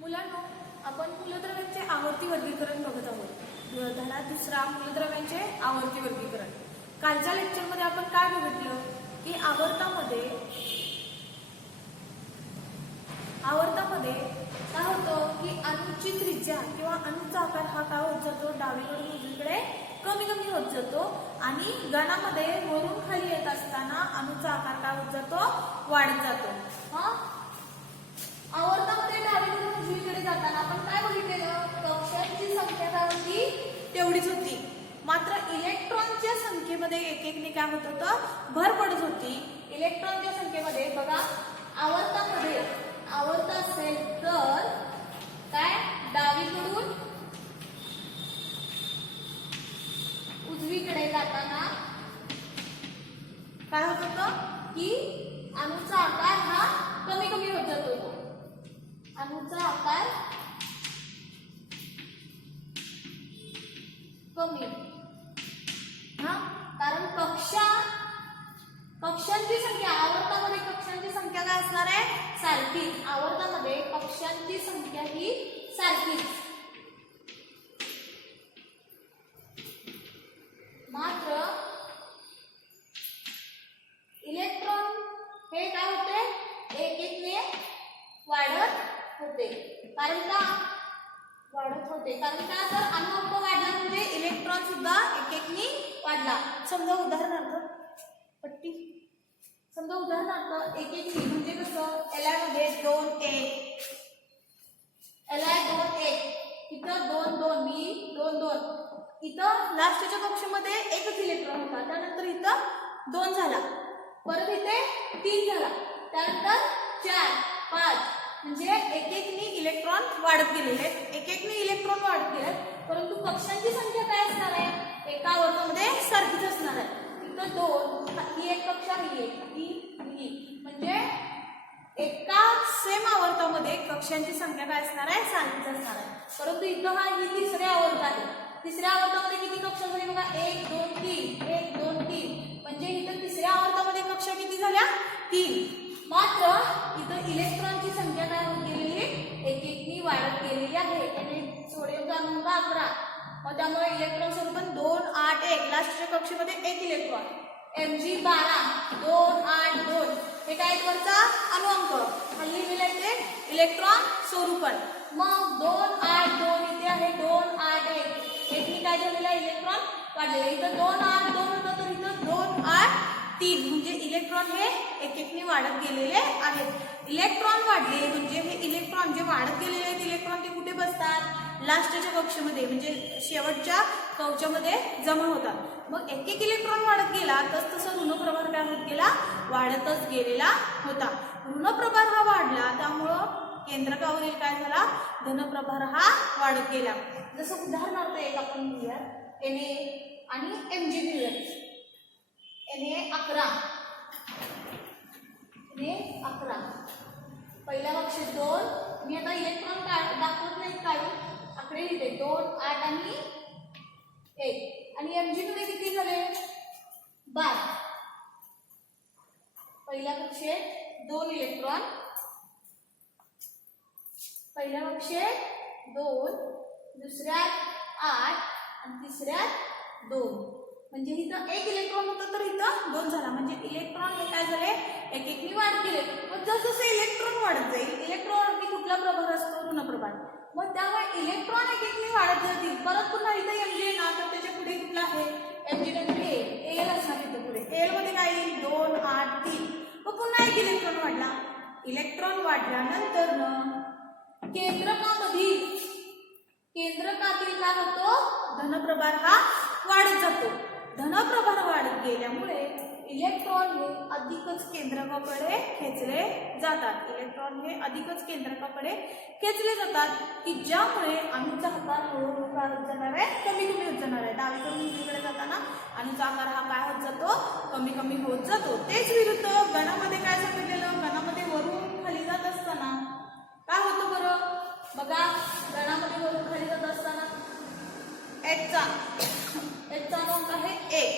मुलांनो, आपण मूलद्रव्यांचे आवर्ती वर्गीकरण बघत आहोत. धडा दुसरा, मूलद्रव्यांचे आवर्ती वर्गीकरण. कालच्या लेक्चरमध्ये आपण काय बघितलं की आवर्तामध्ये काय होतं की अणूची त्रिज्या किंवा अणूचा आकार हा काय होत जातो, डावीकडून उजवीकडे कमी कमी होत जातो आणि गणामध्ये वरून खाली येत असताना अणूचा आकार काय होत जातो, वाढत जातो. आवर्तामध्ये डावीकडून उजवीकडे जाताना आपण काय बघितलेलं, कक्षांची संख्या काय होती तेवढीच होती, मात्र इलेक्ट्रॉनच्या संख्येमध्ये एक एकने काय होत होतं, भर पडत होती. इलेक्ट्रॉनच्या संख्येमध्ये बघा, आवर्त असेल तर काय डावीकडून उजवीकडे जाताना काय होत होतं की अणूचा आकार हा कमी कमी होत जात होता. अणूचा आकार कमी, कारण कक्षांची संख्या आवर्तामध्ये कक्षांची संख्या काय असणार आहे, सारखी. आवर्तामध्ये कक्षांची संख्या ही सारखीच, मात्र इलेक्ट्रॉन हे काय होते, एक एकने वाढत होते. कारण का वाढत होते, कारण का तर अणू अंक वाढला म्हणजे इलेक्ट्रॉन सुद्धा एक एकने वाढला. समजा उदाहरणार्थ एक एकने म्हणजे कसं, एल आय मध्ये 2 1, इथं 2 2, मी 2 2, इथं लास्टच्या कक्षेमध्ये एकच इलेक्ट्रॉन होता, त्यानंतर इथं 2 झाला, परत इथे 3 झाला, त्यानंतर 4 5, म्हणजे एक एकने इलेक्ट्रॉन वाढत गेलेले, परंतु कक्षांची संख्या काय असणार आहे, एका आवर्तामध्ये सारखीच असणार आहे. इथं 2, ही एक कक्षा, ही म्हणजे एका सेम आवर्तामध्ये कक्षांची संख्या काय असणार आहे, सारखीच असणार आहे. परंतु इथं ही तिसरे आवर्त आहे. तिसऱ्या आवर्तामध्ये किती कक्षा झाली बघा, 1 2 3, म्हणजे इथं तिसऱ्या आवर्तामध्ये कक्षा किती झाल्या, 3. मात्र इथं इलेक्ट्रॉनची संख्या काय होत गेलेली, एक एकनी वाढत गेलेली आहे. याने सोडियम क्रमांक 11, मग त्यामुळे इलेक्ट्रॉन स्वरूपात 2 8 1, लास्टच्या कक्षेमध्ये 1 इलेक्ट्रॉन. Mg 12 2 8 2, हे काय वरचा अणु अंक, खाली लिहिलेलं आहे इलेक्ट्रॉन स्वरूपण. मग 2 8 2 इथे आहे 2 8 1, एकनी काय झालेलं आहे, इलेक्ट्रॉन वाढलेले. इथं 2 8 2 होतं, तर इथं 2 8 3, म्हणजे इलेक्ट्रॉन हे एक एकने वाढत गेलेले आहेत. इलेक्ट्रॉन वाढले म्हणजे हे इलेक्ट्रॉन जे वाढत गेलेले आहेत इलेक्ट्रॉन ते कुठे बसतात, लास्टच्या कक्षेमध्ये, म्हणजे शेवटच्या कवचामध्ये जमा होतात. मग एक एक इलेक्ट्रॉन वाढत गेला तसं ऋण प्रभार काय होत गेला, वाढतच गेलेला होता. ऋण प्रभार हा वाढला, त्यामुळं केंद्रकावरील काय झाला, धन प्रभार हा वाढत गेला. जसं उदाहरणार्थ एक आपण घेऊया, Na आणि Mg घेऊया. Na 11, पहिल्या कक्षेत 2, मी आता इलेक्ट्रॉन दाखवत नाही काढून, आकडे लिहिते 2 8 आणि 1. आणि Mg मध्ये किती झाले, 12. पहिल्या कक्षेत 2 इलेक्ट्रॉन, पहिल्या कक्षेत 2, दुसऱ्यात 8 आणि तिसऱ्यात 2, म्हणजे इथं 1 इलेक्ट्रॉन होतं तर इथं 2 झाला. म्हणजे इलेक्ट्रॉन हे काय झाले, एक एकने वाढत गेले. मग जसं इलेक्ट्रॉन वाढत जाईल, इलेक्ट्रॉनवरती कुठला प्रभार असतो, ऋण प्रभार. मग त्यामुळे इलेक्ट्रॉन एक एकने वाढत जातील. परत पुन्हा इथं Mg येणार, तर त्याच्या पुढे कुठला आहे, Mg नंतर एल असणार, इथं पुढे एल मध्ये काय येईल, 2 8 3, मग पुन्हा 1 इलेक्ट्रॉन वाढला. इलेक्ट्रॉन वाढल्यानंतर केंद्रकातील काय होतो, धनप्रभार हा वाढत जातो. धनप्रभार वाढत गेल्यामुळे इलेक्ट्रॉन हे अधिकच केंद्रकाकडे खेचले जातात, की ज्यामुळे अणूचा आकार हळूहळू काय होत जाणार आहे, कमी कमी होत जाणार आहे. डावीकडून उजवीकडे जाताना अणूचा आकार हा काय होत जातो, कमी कमी होत जातो. तेच विरुद्ध गणामध्ये काय सांगितलेलं, गणामध्ये वरून खाली जात असताना काय होतं बरं बघा, गणामध्ये वरून खाली जात असताना Hचा अंक आहे 1,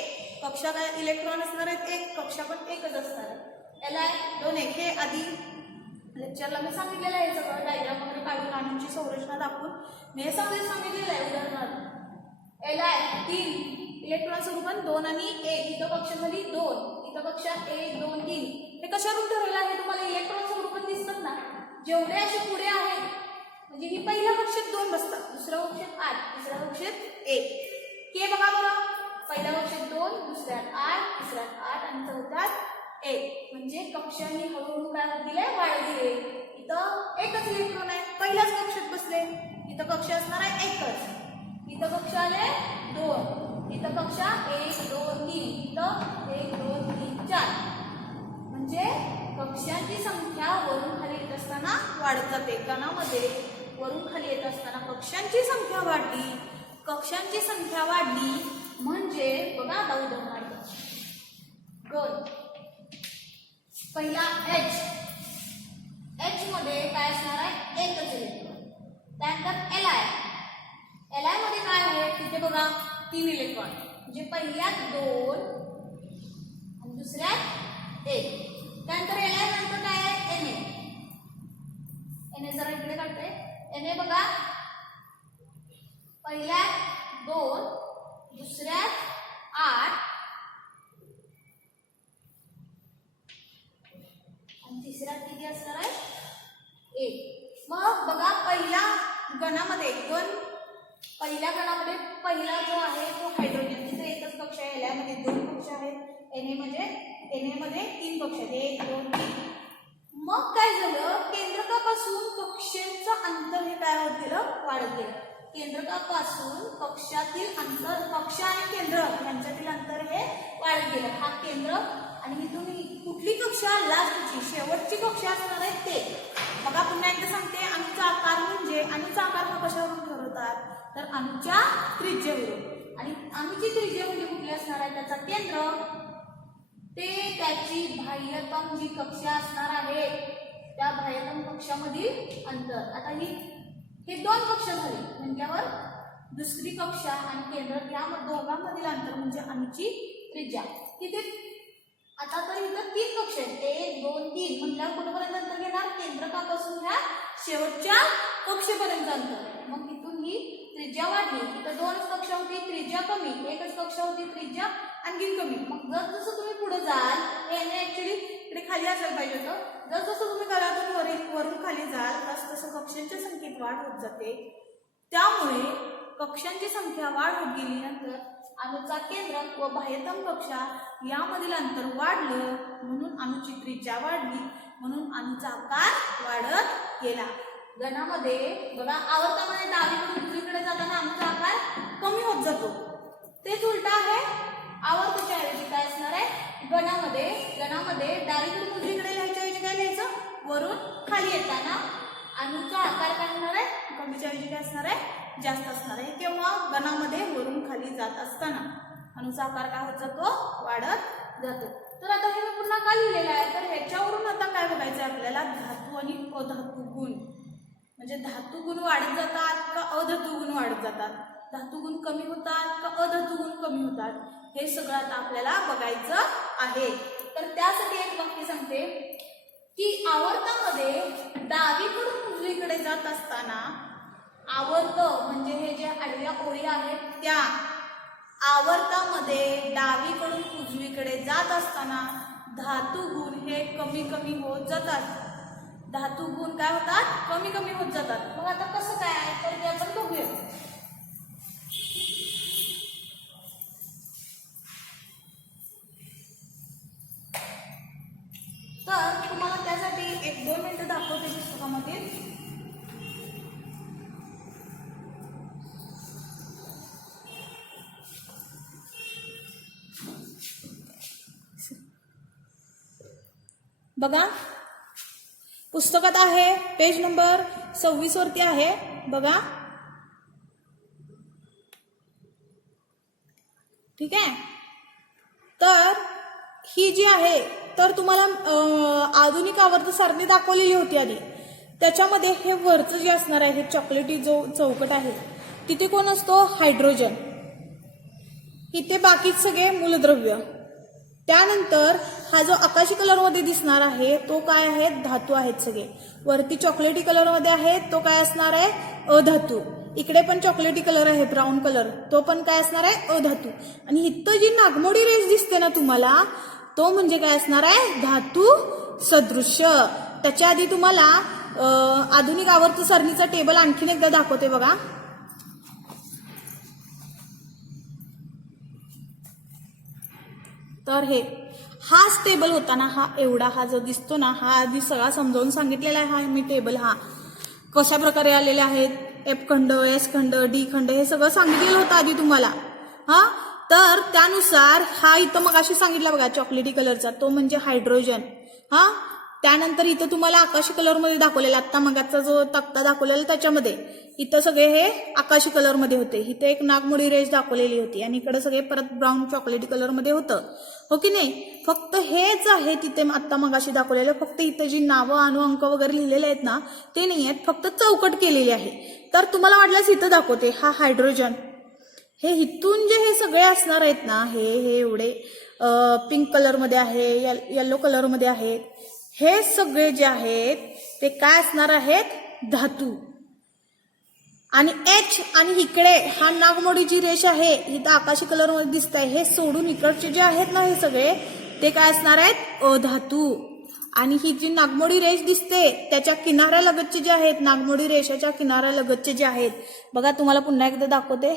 कक्षा काय इलेक्ट्रॉन असणार आहेत 1, कक्षा पण एकच असणार आहे. Li 2 1, हे आधी लेक्चरला मी सांगितलेलं आहे सगळं डायग्राम वगैरे काढून अणूंची संरचना दाखवून मी हे सांगितलेलं आहे. उदाहरणार्थ Li 3 इलेक्ट्रॉन स्वरूपात 2 आणि 1, इथं कक्षा झाली 2, इथं कक्षा 1 2 3. हे कशावरून ठरवलं आहे? तुम्हाला इलेक्ट्रॉन स्वरूपात दिसतात ना, जेवढे असे पुढे आहेत म्हणजे ही पहिल्या कक्षेत 2 बसतात, दुसऱ्या कक्षेत 8, तिसऱ्या कक्षेत 1. के बघा बरं, पहिल्या कक्षेत 2, दुसऱ्यात 8, तिसऱ्यात 8 आणि चौथ्यात 1. म्हणजे कक्षांनी हळूहळू काय होत गेले, वाढत गेले. इथं एकच इलेक्ट्रॉन आहे, पहिल्याच कक्षेत बसले, इथं कक्षा असणार आहे एकच, इथं कक्षा आले 2, इथं कक्षा 1 2 3, इथं 1 2 3 4. म्हणजे कक्षांची संख्या वरून खाली येत असताना वाढत जाते. गणामध्ये वरून खाली येत असताना कक्षांची संख्या वाढली, कक्षांची संख्या वाढली म्हणजे बघा आता उदाहरणार्थ गण पहिला H मध्ये काय असणार आहे, एकच इलेक्ट्रॉन. त्यानंतर Li मध्ये काय आहे, तिथे बघा 3 इलेक्ट्रॉन, म्हणजे पहिल्यात 2 आणि दुसऱ्यात 1. त्यानंतर Li नंतर काय आहे, Na जरा इकडे काढते. Na बघा पहिल्यात 2, दुसऱ्यात 8 आणि तिसऱ्यात किती असणार आहे, 1. मग बघा पहिल्या गणामध्ये पहिल्या गणामध्ये पहिला जो आहे तो हायड्रोजन, तिथे एकच कक्षा आहे. Li मध्ये 2 कक्षा आहेत, Na मध्ये 3 कक्षा आहेत, 1 2 3. मग काय झालं, केंद्रकापासून कक्षेचं अंतर हे काय होत गेलं, वाढत गेलं. केंद्रकापासून कक्षातील अंतर, कक्षा आणि केंद्र यांच्यातील अंतर हे वाढत गेलं. हा केंद्र आणि इथून कुठली कक्षा, लास्टची शेवटची कक्षा असणार आहे ते. बघा पुन्हा एकदा सांगते, अणूचा आकार म्हणजे, अणूचा आकार हा कशावरून ठरवतात, तर अणूच्या त्रिज्येवरून. आणि अणूची त्रिज्या म्हणजे कुठली असणार आहे, त्याचा केंद्र ते त्याची बाह्यतम जी कक्षा असणार आहे त्या बाह्यतम कक्षामधील अंतर. आता हे 2 कक्षा झाली म्हटल्यावर दुसरी कक्षा आणि केंद्र या दोघांमधील अंतर म्हणजे अणूची त्रिज्या. तिथे आता तर इथं 3 कक्षा आहेत, 1 2 3 म्हटल्यावर कुठपर्यंत अंतर घेणार, केंद्रकापासून ह्या शेवटच्या कक्षेपर्यंत अंतर. मग तिथून ही त्रिज्या वाढली, इथं 2च कक्षा होती, त्रिज्या कमी, एकच कक्षा होती, त्रिज्या आणखी कमी. मग जसं तुम्ही पुढे जाल, हे ऍक्च्युली इकडे खाली असायला पाहिजे होतं, जसं तुम्ही घरातून वरून खाली जाल तसं कक्षांच्या संख्येत वाढ होत जाते. त्यामुळे कक्षांची संख्या वाढ होत गेल्यानंतर अणूचा केंद्र व बाह्यतम कक्षा यामधील अंतर वाढलं, म्हणून अणूची त्रिज्या वाढली, म्हणून अणूचा आकार वाढत गेला. गणामध्ये बघा आवर्तामध्ये डावीकडून उजवीकडे जाताना अणूचा आकार कमी होत जातो. तेच उलट आहे, आवर्ताच्या ऐवजी काय असणार आहे, गणामध्ये डावीकडून उजवीकडे लिहायच्या ऐवजी काय लिहायचं, वरून खाली येताना अणूचा आकार काय होणार आहे, कमीच्या ऐवजी काय असणार आहे, जास्त असणार आहे. किंवा गणामध्ये वरून खाली जात असताना अणूचा आकार काय होत जातो, वाढत जातो. तर आता हे मी पुन्हा का लिहिलेलं आहे, तर ह्याच्यावरून आता काय बघायचं आहे आपल्याला, धातू आणि अधातू गुण. म्हणजे धातू गुण वाढत जातात का अधातू गुण वाढत जातात, धातू गुण कमी होतात का अधातू गुण कमी होतात, हे सगळं आता आपल्याला बघायचं आहे. तर त्यासाठी एक वाक्य सांगते की आवर्तामध्ये डावीकडून उजवीकडे जात असताना, आवर्त म्हणजे हे जे आडव्या ओळी आहेत त्या आवर्तामध्ये डावीकडून उजवीकडे जात असताना धातू गुण हे कमी कमी होत जातात. धातू गुण काय होतात, कमी कमी होत जातात. मग आता कसं काय आहे, तर ते आपण बघूया. तर तुम्हाला त्यासाठी 1-2 मिनिटं दाखवते पुस्तकामध्ये. बघा पुस्तकात आहे, पेज नंबर 26 वरती आहे बघा. ठीक आहे, तर ही जी आहे तर तुम्हाला आधुनिक आवर्त सारणी दाखवलेली होती आधी. त्याच्यामध्ये हे वरचं जे असणार आहे, हे चॉकलेटी जो चौकट आहे तिथे कोण असतो, हायड्रोजन. इथे बाकीच सगळे मूलद्रव्य. त्यानंतर हा जो आकाशी कलरमध्ये दिसणार आहे तो काय आहे, धातू आहेत सगळे. वरती चॉकलेटी कलरमध्ये आहे तो काय असणार आहे, अधातू. इकडे पण चॉकलेटी कलर आहे, ब्राऊन कलर, तो पण काय असणार आहे, अधातू. आणि इथं जी नागमोडी रेष दिसते ना तुम्हाला, तो म्हणजे काय असणार आहे, धातू सदृश्य. त्याच्या आधी तुम्हाला आधुनिक आवर्त सारणीचा टेबल आणखीन एकदा दाखवते बघा. तर हाच टेबल होता ना, हा एवढा हा जो दिसतो ना, हा आधी सगळा समजावून सांगितलेला आहे. हा मी टेबल हा कशा प्रकारे आलेले आहेत, एफ खंड, एस खंड, डी खंड, हे सगळं सांगितलेलं होतं आधी तुम्हाला. हा तर त्यानुसार हा इथं मग अशी सांगितलं बघा, चॉकलेटी कलरचा तो म्हणजे हायड्रोजन. हा त्यानंतर इथं तुम्हाला आकाशी कलरमध्ये दाखवलेला, आता मगाचा जो तक्ता दाखवलेला त्याच्यामध्ये इथं सगळे हे आकाशी कलरमध्ये होते. इथे एक नागमोडी रेष दाखवलेली होती आणि इकडे सगळे परत ब्राऊन चॉकलेटी कलरमध्ये होतं, हो की नाही. फक्त हेच आहे तिथे आता मगाशी दाखवलेलं, फक्त इथं जी नावं अणु अंक वगैरे लिहिलेले आहेत ना ते नाही आहेत, फक्त चौकट केलेली आहे. तर तुम्हाला वाटल्यास इथं दाखवते, हा हायड्रोजन. हे इथून जे हे सगळे असणार आहेत ना, हे एवढे पिंक कलरमध्ये आहे, येलो कलरमध्ये आहेत, हे सगळे जे आहेत ते काय असणार आहेत, धातू. आणि एच आणि इकडे हा नागमोडीची रेष आहे, इथं आकाशी कलरमध्ये दिसत आहे, हे सोडून इकडचे जे आहेत ना हे सगळे ते काय असणार आहेत, अधातू. आणि ही जी नागमोडी रेष दिसते त्याच्या किनाऱ्यालगतचे जे आहेत, नागमोडी रेषाच्या किनाऱ्यालगतचे जे आहेत बघा, तुम्हाला पुन्हा एकदा दाखवते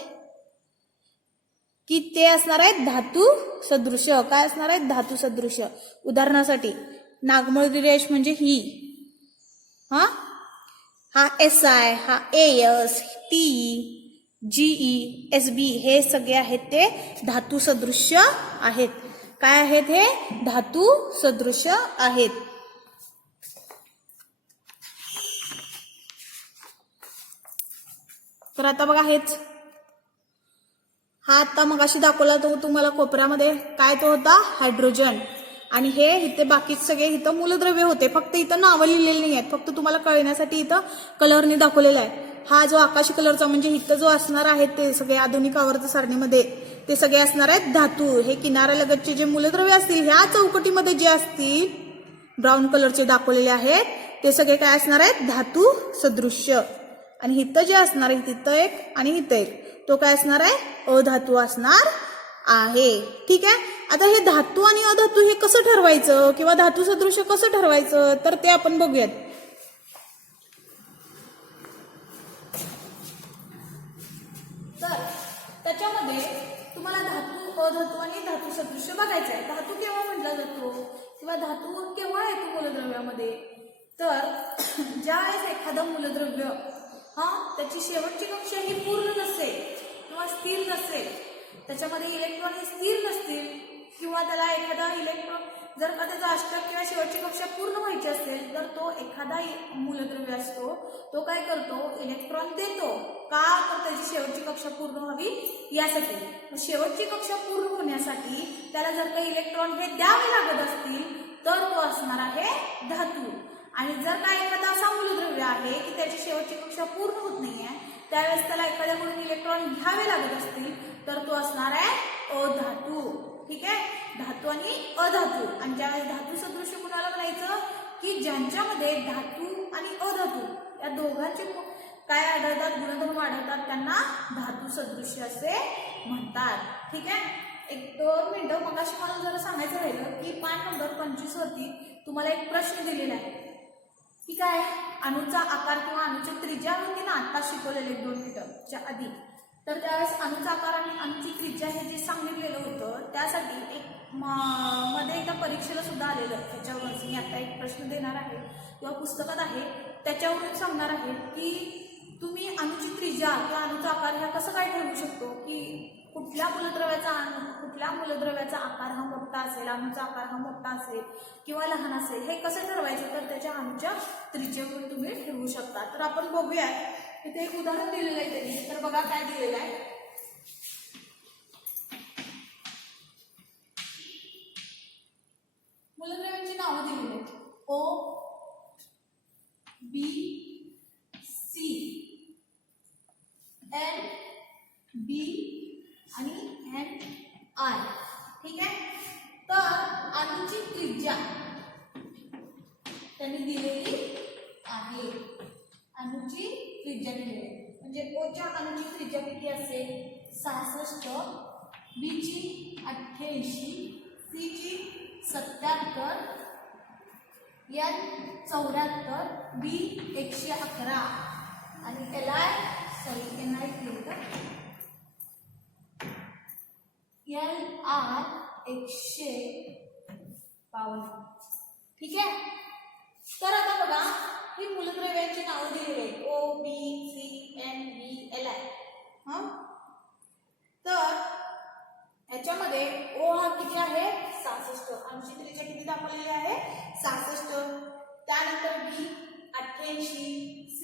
की ते असणार आहेत धातू सदृश्य. काय असणार आहेत, धातू सदृश्य. उदाहरणासाठी नागमोडी रेष म्हणजे ही, हा SI, हा AS, TE, GE, SB, हे सगळे आहेत ते धातू सदृश्य आहेत. काय आहेत, हे धातू सदृश्य आहेत. तर आता बघा हेच, हा आता मगाशी दाखवला तो तुम्हाला कोपऱ्यामध्ये, काय तो होता, हायड्रोजन. आणि हे इथे बाकीचे सगळे इथं मूलद्रव्य होते, फक्त इथं नावं लिहिलेली नाही आहेत, फक्त तुम्हाला कळण्यासाठी इथं कलरने दाखवलेला आहे. हा जो आकाशी कलरचा म्हणजे इथं जो असणार आहे ते सगळे आधुनिक आवर्त सारणीमध्ये ते सगळे असणार आहेत धातू. हे किनाऱ्यालगतचे जे मूलद्रव्य असतील ह्या चौकटीमध्ये जे असतील ब्राऊन कलरचे दाखवलेले आहेत ते सगळे काय असणार आहेत, धातू सदृश्य. आणि इथं जे असणार आहे, तिथं एक आणि इथं एक, तो काय असणार आहे, अधातू असणार आहे. ठीक आहे. आता हे धातू आणि अधातू हे कसं ठरवायचं किंवा धातू सदृश्य कसं ठरवायचं तर ते आपण बघूयात. तर त्याच्यामध्ये तुम्हाला धातू, अधातू आणि धातू सदृश्य बघायचं आहे. धातू केव्हा म्हटला जातो किंवा धातू केव्हा येतो मूलद्रव्यामध्ये, तर ज्यावेळेस एखादं मूलद्रव्य त्याची शेवटची कक्षा ही पूर्ण नसेल किंवा स्थिर नसेल, त्याच्यामध्ये इलेक्ट्रॉन हे स्थिर नसतील किंवा त्याला एखादा इलेक्ट्रॉन जर का त्याचा अष्टक किंवा शेवटची कक्षा पूर्ण व्हायची असेल तर तो एखादा मूलद्रव्य असतो तो काय करतो, इलेक्ट्रॉन देतो. का तर त्याची शेवटची कक्षा पूर्ण व्हावी यासाठी. शेवटची कक्षा पूर्ण होण्यासाठी त्याला जर का इलेक्ट्रॉन हे द्यावे लागत असतील तर तो असणार आहे धातू. आणि जर का एखादा असा मूलद्रव्य आहे की त्याची शेवटची कक्षा पूर्ण होत नाहीये, त्यावेळेस त्याला एखाद्याकडून इलेक्ट्रॉन घ्यावे लागत असतील तर तो असणार आहे अधातू. ठीक आहे, धातू आणि अधातू. आणि ज्यावेळेस धातू सदृश्य कुणाला म्हणायचं की ज्यांच्यामध्ये धातू आणि अधातू या दोघांचे काय आढळतात, गुणधर्म आढळतात, त्यांना धातू सदृश्य असे म्हणतात. ठीक आहे. एक 2 मिनिटं मगाशी मला जरा सांगायचं राहिलं की पान नंबर 25 वरती तुम्हाला एक प्रश्न दिलेला आहे. ठीक आहे, अणूचा आकार किंवा अणूची त्रिज्या होती ना आता शिकवलेले 2 मिनिटांच्या आधी, तर त्यावेळेस अणूचा आकार आणि अणूची त्रिज्या हे जे सांगितलेलं होतं त्यासाठी एक मध्ये एका परीक्षेला सुद्धा आलेलं, त्याच्यावरच मी आता एक प्रश्न देणार आहे किंवा पुस्तकात आहे त्याच्यावरून सांगणार आहे की तुम्ही अणूची त्रिज्या किंवा अणूचा आकार ह्या कसं काय ठरवू शकतो की कुठल्या मूलद्रव्याचा आकार हा मोठा असेल, अणूचा आकार हा मोठा असेल किंवा लहान असेल, हे कसं ठरवायचं तर त्याच्या अणूच्या त्रिज्येवरून तुम्ही ठरवू शकता. तर आपण बघूया, इथे एक उदाहरण दिलेलं आहे त्यांनी. तर बघा काय दिलेलं आहे, मूलद्रव्यांची नावं दिलेली आहेत, O, B, C, N, B आणि N, I. ठीक आहे. तर अणूची त्रिज्या दिलेली आहे. म्हणजे ओच्या अणूची त्रिज्या किती असेल 66, बीची 88, सीची 77, एन 74, बी 111 आणि NI LR 152. ठीक आहे. तर आता बघा ही मूलद्रव्यांची नावं दिलेली आहेत O B C N B L I. तर याच्यामध्ये O हा किती आहे 66, अणूची त्रिज्या किती दाखवलेली आहे 66. त्यानंतर B 88, C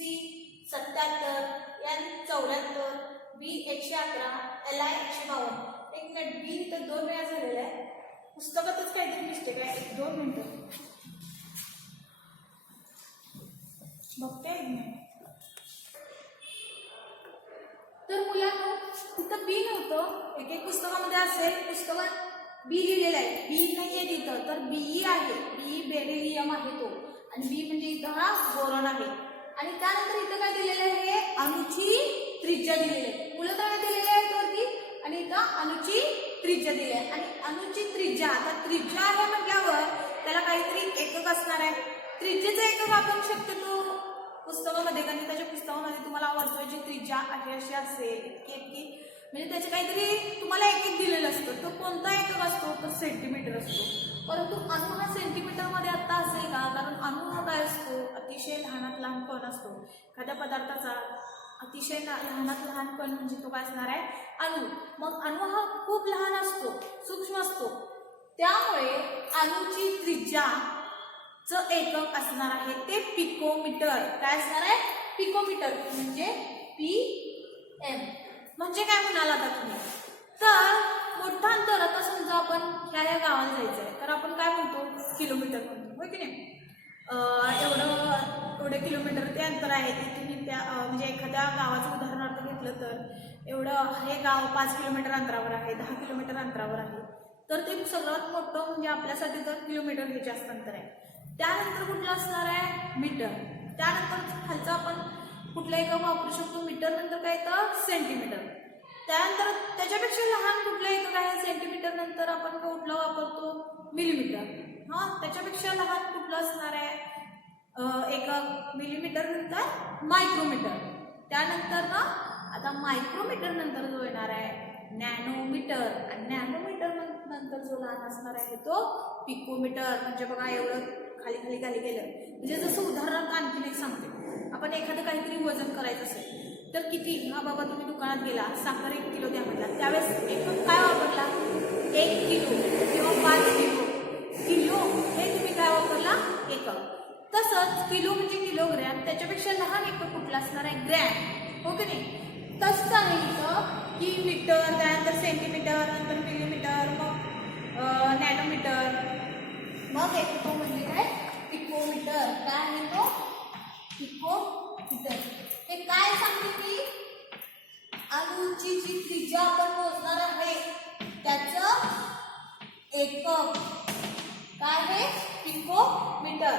77, N 74, B 111, LI 152. एक मिनिट, बी तर 2 वेळा झालेला आहे. पुस्तकातच काहीतरी मिस्टेक आहे. 1-2 मिनिटं बघते. तर मुलांनो तिथं बी नव्हतं. एक पुस्तकामध्ये असेल, पुस्तकात बी लिहिलेलं आहे, बी नाहीये तिथं, तर बीई आहे. बी बेरिलियम आहे तो, आणि बी म्हणजे इथं हा बोरॉन आहे. आणि त्यानंतर इथं काय दिलेलं आहे अणूची त्रिज्या दिलेली आहे. मूलद्रव्य दिलेले आहेत वरती आणि इथं अणूची त्रिज्या दिली आहे. आणि अणूची त्रिज्या, आता त्रिज्या आहे म्हटल्यावर त्याला काहीतरी एकक असणार आहे. त्रिज्येचं एकक आपण शक्यतो पुस्तकामध्ये, गणिताच्या पुस्तकामध्ये तुम्हाला वर्तुळाची त्रिज्या अशी असेल इतकी, म्हणजे त्याचं काहीतरी तुम्हाला एकक दिलेलं असतं. तो कोणता एकक असतो तर सेंटीमीटर असतो. परंतु अणू हा सेंटीमीटरमध्ये आता असेल का, कारण अणू हा काय असतो अतिशय लहानात लहान कण असतो. एखाद्या पदार्थाचा अतिशय लहानात लहान कण म्हणजे तो काय असणार आहे अणू. मग अणू हा खूप लहान असतो, सूक्ष्म असतो. त्यामुळे अणूची त्रिज्या एकक असणार आहे ते पिकोमीटर. काय असणार आहे पिकोमीटर, म्हणजे PM. म्हणजे काय म्हणाला आता तुम्ही, तर मोठा अंतर, आता समजा आपण ह्या गावाला जायचं आहे तर आपण काय म्हणतो किलोमीटर म्हणतो, होय की नाही. एवढे किलोमीटर ते अंतर आहे. तुम्ही त्या म्हणजे एखाद्या गावाचं उदाहरणार्थ घेतलं तर एवढं हे गाव 5 किलोमीटर अंतरावर आहे, 10 किलोमीटर अंतरावर आहे. तर ते सर्वात मोठं म्हणजे आपल्यासाठी तर किलोमीटर हे जास्त अंतर आहे. त्यानंतर कुठलं असणार आहे मीटर. त्यानंतर खालचं आपण कुठलं एकक वापरू शकतो मीटर, नंतर काय तर सेंटीमीटर. त्यानंतर त्याच्यापेक्षा लहान कुठलं एकक आहे सेंटीमीटर नंतर आपण कुठलं वापरतो मिलीमीटर. त्याच्यापेक्षा लहान कुठलं असणार आहे एकक मिलीमीटर नंतर मायक्रोमीटर. त्यानंतर ना आता मायक्रोमीटर नंतर जो येणार आहे नॅनोमीटर, आणि नॅनोमीटर नंतर जो लहान असणार आहे तो पिकोमीटर. म्हणजे बघा एवढं खाली गेलं. म्हणजे जसं उदाहरणार्थ आणखीन एक सांगते, आपण एखादं काहीतरी वजन करायचं असेल तर किती, हा बाबा तुम्ही दुकानात गेला साखर 1 किलो द्या म्हटला, त्यावेळेस एकक काय वापरला 1 किलो किंवा 5 किलो. किलो हे तुम्ही काय वापरला एकक. तसंच किलो म्हणजे किलोग्रॅम, त्याच्यापेक्षा लहान एकक कुठला असणार आहे ग्रॅम, हो की नाही. तसंच आहे इथं की मीटर, त्यानंतर सेंटीमीटर, नंतर मिलीमीटर, मग नॅनोमीटर, मग एक तो म्हणजे काय पिकोमीटर. काय आहे तो पिकोमीटर. हे काय सांगते की अणूची जी त्रिज्या आपण मोजणार आहे त्याचं एकक काय आहे पिकोमीटर.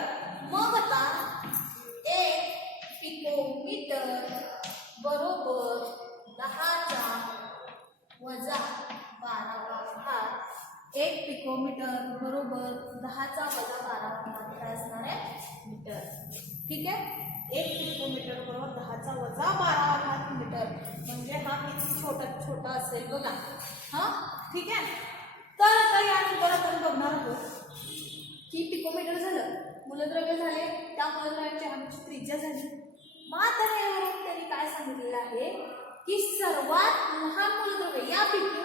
मग आता 1 पिकोमीटर बरोबर 10⁻12 1 पिकोमीटर बरोबर 10⁻12 काय असणार आहे मीटर. ठीक आहे. 1 पिकोमीटर बरोबर 10⁻12 मीटर. म्हणजे हा किती छोटा असेल बघा. ठीक आहे. तर आता यानंतर आपण बघणार आहोत की पिकोमीटर झालं, मूलद्रव्य झाले, त्या मूलद्रव्याची अणूची त्रिज्या झाली. मात्र यावरून त्यांनी काय सांगितलेलं आहे की सर्वात लहान मूलद्रव्य यापैकी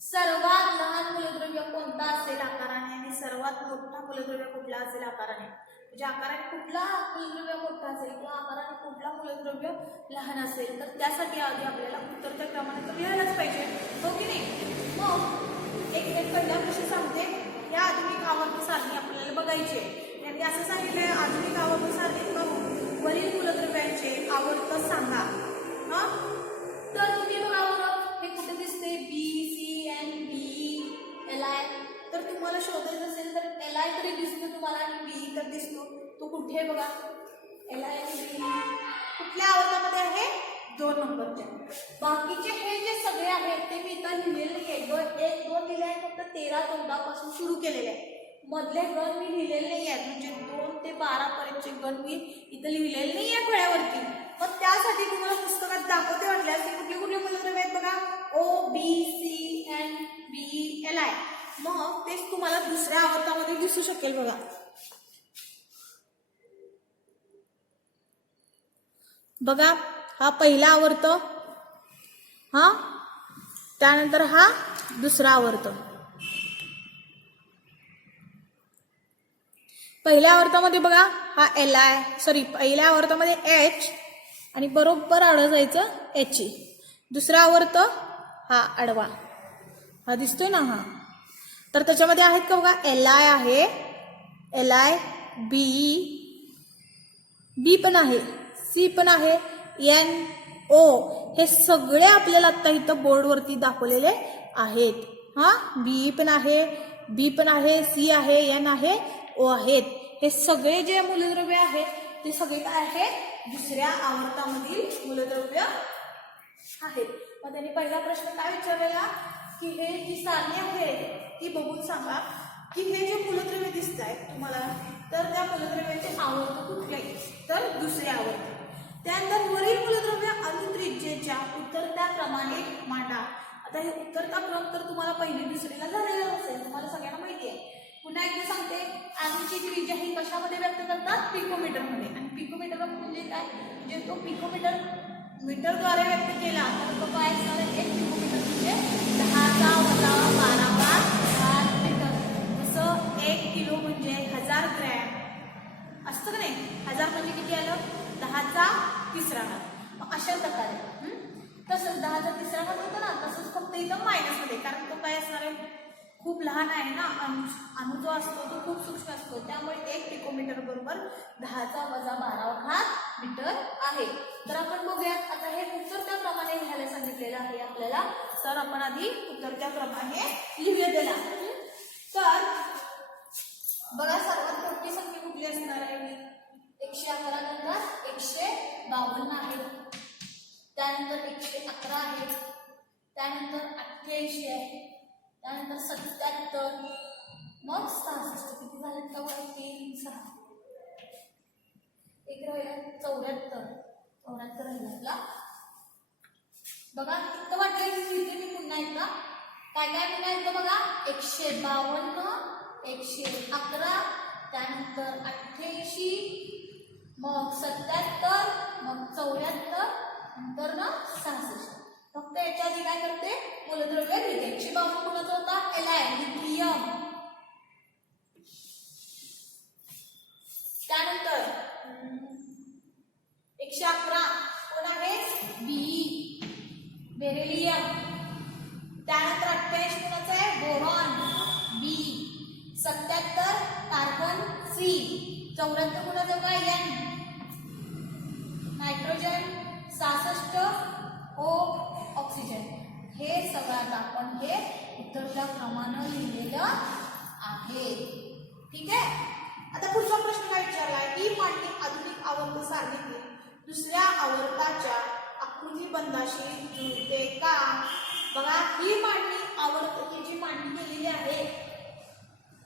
सर्वात लहान मूलद्रव्य कोणता असेल आकाराने आणि सर्वात मोठा मूलद्रव्य कुठला असेल आकाराने. म्हणजे आकाराने कुठला मूलद्रव्य मोठा असेल किंवा आकाराने कुठला मूलद्रव्य लहान असेल, तर त्यासाठी आधी आपल्याला उत्तरच्या क्रमाने लिहायलाच पाहिजे, हो की नाही. मग एक पहिल्या कशी सांगते, या आधुनिक आवर्त सारणी आपल्याला बघायची आहे. त्यांनी असं सांगितलंय आधुनिक आवर्त सारणीत पाहून वरील मूलद्रव्यांचे आवर्त सांगा. तर तुम्ही बघा बरं हे कुठे दिसते BCNBLI. तर तुम्हाला शोधायचं असेल तर LI तरी दिसतो तुम्हाला आणि B तर दिसतो. तो कुठे बघा LI आणि B 2 नंबरचे. बाकीचे हे जे सगळे आहेत ते मी इथं लिहिलेले नाही आहे. 1, 2 लिहिले आहे, फक्त 13, 14 पासून सुरू केलेले आहे. मधले गण मी लिहिलेले नाही आहेत, म्हणजे 2 ते 12 पर्यंतचे गण मी इथं लिहिलेले नाही आहे फळ्यावरती. मग त्यासाठी तुम्हाला पुस्तकात दाखवते वाटल्यास की कुठले कुठले मूलद्रव्य आहेत बघा. OBCNBLI. मग तेच तुम्हाला दुसऱ्या आवर्तामध्ये दिसू शकेल बघा. बघा, हा पहिला आवर्त, हा त्यानंतर हा दुसरा आवर्त. पहिल्या आवर्तामध्ये बघा हा पहिल्या आवर्तामध्ये H आणि बरोबर आडं जायचं H. दुसरा आवर्त हा आडवा, हा दिसतोय ना. हा तर त्याच्यामध्ये आहेत का बघा. LI आहे, LI, B पण आहे, C पण आहे, NO. हे सगळे आपल्याला आता इथं बोर्डवरती दाखवलेले आहेत. हा B पण आहे, B पण आहे, C आहे, N आहे, O आहेत. हे सगळे जे मूलद्रव्य आहेत ते सगळे काय आहेत, दुसऱ्या आवर्तामधील मूलद्रव्य आहेत. मग त्यांनी पहिला प्रश्न काय विचारलेला की हे जी सारणी आहे ती बघून सांगा की हे जे मूलद्रव्य दिसत आहेत तुम्हाला, तर त्या मूलद्रव्याचे आवर्त कुठले, तर दुसरे आवर्त. त्यानंतर वरील मूलद्रव्य अणुत्रिज्येच्या उतरत्या क्रमाने मांडा. आता हे उतरता क्रम तर तुम्हाला पहिली दुसरीला झालेला असेल, तुम्हाला सगळ्यांना माहिती आहे. पुन्हा एकदा सांगते, अणूची त्रिज्या ही कशामध्ये व्यक्त करतात, पिकोमीटरमध्ये. आणि पिकोमीटर म्हणजे काय, म्हणजे तो पिकोमीटर मीटरद्वारे व्यक्त केला तर तो काय असणार आहे, 1 पिकोमीटर म्हणजे 10⁻12 मीटर. जसं 1 किलो म्हणजे 1000 ग्रॅम असतं का नाही. 1000 म्हणजे किती आलं, 10⁻³ घात. मग अशा प्रकारे तसंच 10⁻³ घात होतं ना, तसंच फक्त इथं मायनसमध्ये, कारण तो काय असणार आहे, खूप लहान आहे ना. अणू जो असतो तो खूप सूक्ष्म असतो, त्यामुळे 1 पिकोमीटर बरोबर 10⁻12 मीटर आहे. तर आपण बघूयात आता हे उतरत्या क्रमाने लिहायला सांगितलेलं आहे आपल्याला. तर आपण आधी उतरत्या क्रमाने लिहूया त्याला. तर बघा, सर्वात मोठी संख्या कुठली असणार आहे, 111 नंतर 152 आहे, त्यानंतर 111 आहे, त्यानंतर 88 आहे, त्यानंतर 77, मग 66. किती झाले तर 3, 6, एक राहिला 74 राहिला आपला. बघा इथं वाटलं लिहिते मी पुन्हा एकदा काय काय लिहायचं बघा. 152, 111, त्यानंतर 88, मग 77, मग 74, नंतर ना 66. फक्त याच्या आधी काय करते, मूलद्रव्य लिहिते. 152 कोणाचा होता, Li, लिथियम. त्यानंतर 111 कोण आहे, Be, बेरिलियम. त्यानंतर 88 कोणाचा आहे, बोरॉन, B. 77 carbon, C. 74 कोणाचा काय, N, नायट्रोजन. 66 O, oxygen. हे सगळं आता आपण हे उतरत्या क्रमानं लिहिलेलं आहे. ठीक आहे. आता पुढचा प्रश्न काय विचारला, ही मांडणी आधुनिक आवर्त सारणीतील दुसऱ्या आवर्ताच्या आकृतिबंधाशी जुळते का. बघा, ही मांडणी आवर्त जी मांडणी केलेली आहे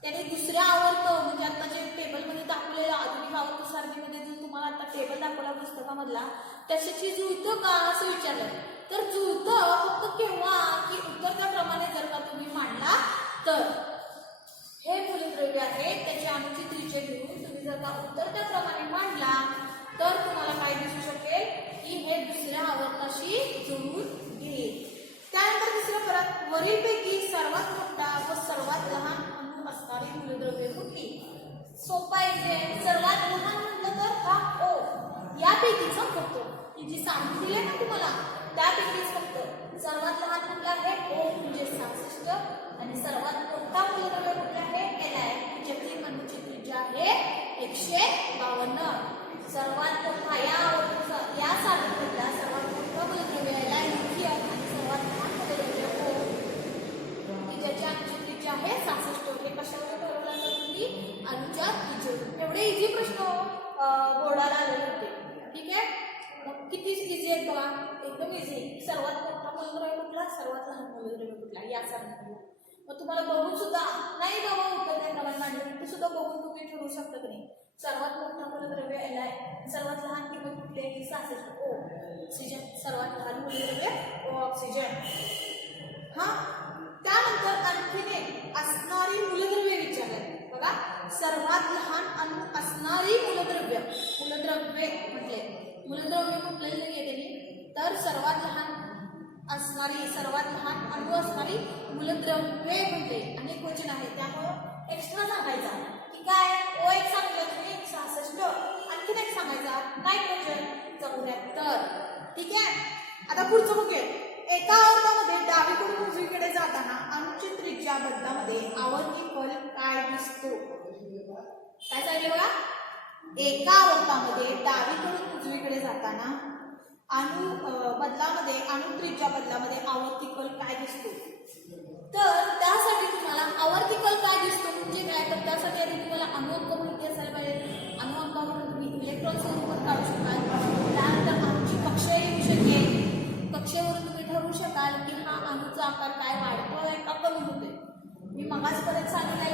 त्याने दुसऱ्या आवर्त म्हणजे आता जे टेबलमध्ये दाखवलेलं आधुनिक आवर्त सारणीमध्ये जो तुम्हाला आता टेबल दाखवला पुस्तकामधला त्याच्याशी जुळतं का असं विचारलं. तर जुळतं फक्त केव्हा की उतरत्या क्रमाने जर का तुम्ही मांडला तर. हे मूलद्रव्य आहे त्याची अणूची त्रिज्या घेऊन तुम्ही जर का उतरत्या क्रमाने मांडला तर तुम्हाला काय दिसू शकेल की हे दुसऱ्या आवर्ताशी जुळून घेईल. त्यानंतर तिसरं परत, वरीलपैकी सर्वात मोठा व सर्वात लहान अणू असणारी मूलद्रव्ये कुठली. सोपा आहे. सर्वात लहान म्हटलं तर हा O, यापैकीच फक्त ही जी सारणी दिली आहे ना तुम्हाला त्यापैकीच फक्त सर्वात लहान कुठला आहे, O म्हणजे 66, आणि सर्वात मोठा मूलद्रव्य कुठला आहे, Li, ज्याची अणूची त्रिज्या आहे 152. सर्वात मोठा या सारणीमधला सर्वात मोठा मूलद्रव्य Li, लिथियम, आणि सर्वात लहान मूलद्रव्य O की ज्याची अणूची त्रिज्या आहे 66. हे कशावर ठरवलं तर तुम्ही अणूच्या त्रिज्येवर. एवढे इझी प्रश्न बोर्डाला आलेले होते. ठीक आहे. मग किती इझी आहेत बघा. इझी, सर्वात मोठा मूलद्रव्य कुठला, सर्वात लहान मूलद्रव्य कुठला यासारखं. मग तुम्हाला बघून सुद्धा नाही बाबा उत्तर त्याप्रमाणे मांडलं ते सुद्धा बघून तुम्ही ठरवू शकता की नाही. सर्वात मोठा मूलद्रव्य Li, सर्वात लहान किंमत कुठली आहे की 66 O ऑक्सिजन, सर्वात लहान मूलद्रव्य O ऑक्सिजन. हा, त्यानंतर आणखीन एक असणारी मूलद्रव्ये विचारले बघा. सर्वात लहान अणू असणारी मूलद्रव्य म्हटले, मूलद्रव्य कुठले नाहीये त्यांनी, तर सर्वात लहान असणारी, सर्वात लहान अणू असणारी मूलद्रव्ये म्हटले. अनेक वचन आहे त्यामुळं एक्स्ट्रा सांगायचा की काय. O1 सांगितलं तुम्ही 66, आणखीन एक सांगायचा नायट्रोजन 74. ठीक आहे. आता पुढचं बघूया. एका आवर्तामध्ये डावीकडून उजवीकडे जाताना अणूची त्रिज्या बदलामध्ये आवर्ती फल काय दिसतो. काय सांगितले बघा. एका आवर्तामध्ये डावीकडून उजवीकडे जाताना अणू त्रिज्या बदलामध्ये आवर्ती फल काय दिसतो. तर त्यासाठी तुम्हाला आवर्ती फल काय दिसतो म्हणजे काय, तर त्यासाठी आधी तुम्हाला अणुअंक माहिती असायला पाहिजे. अणुअंकावरून तुम्ही इलेक्ट्रॉन स्वरूपात काढू शकाल. त्यानंतर अणूची कक्षा येऊ शकेल. कक्षेवरून तुम्ही ठरवू शकाल की हा अणूचा आकार काय वाढतोय का कमी होतोय. मी मगाचपर्यंत सांगितलं,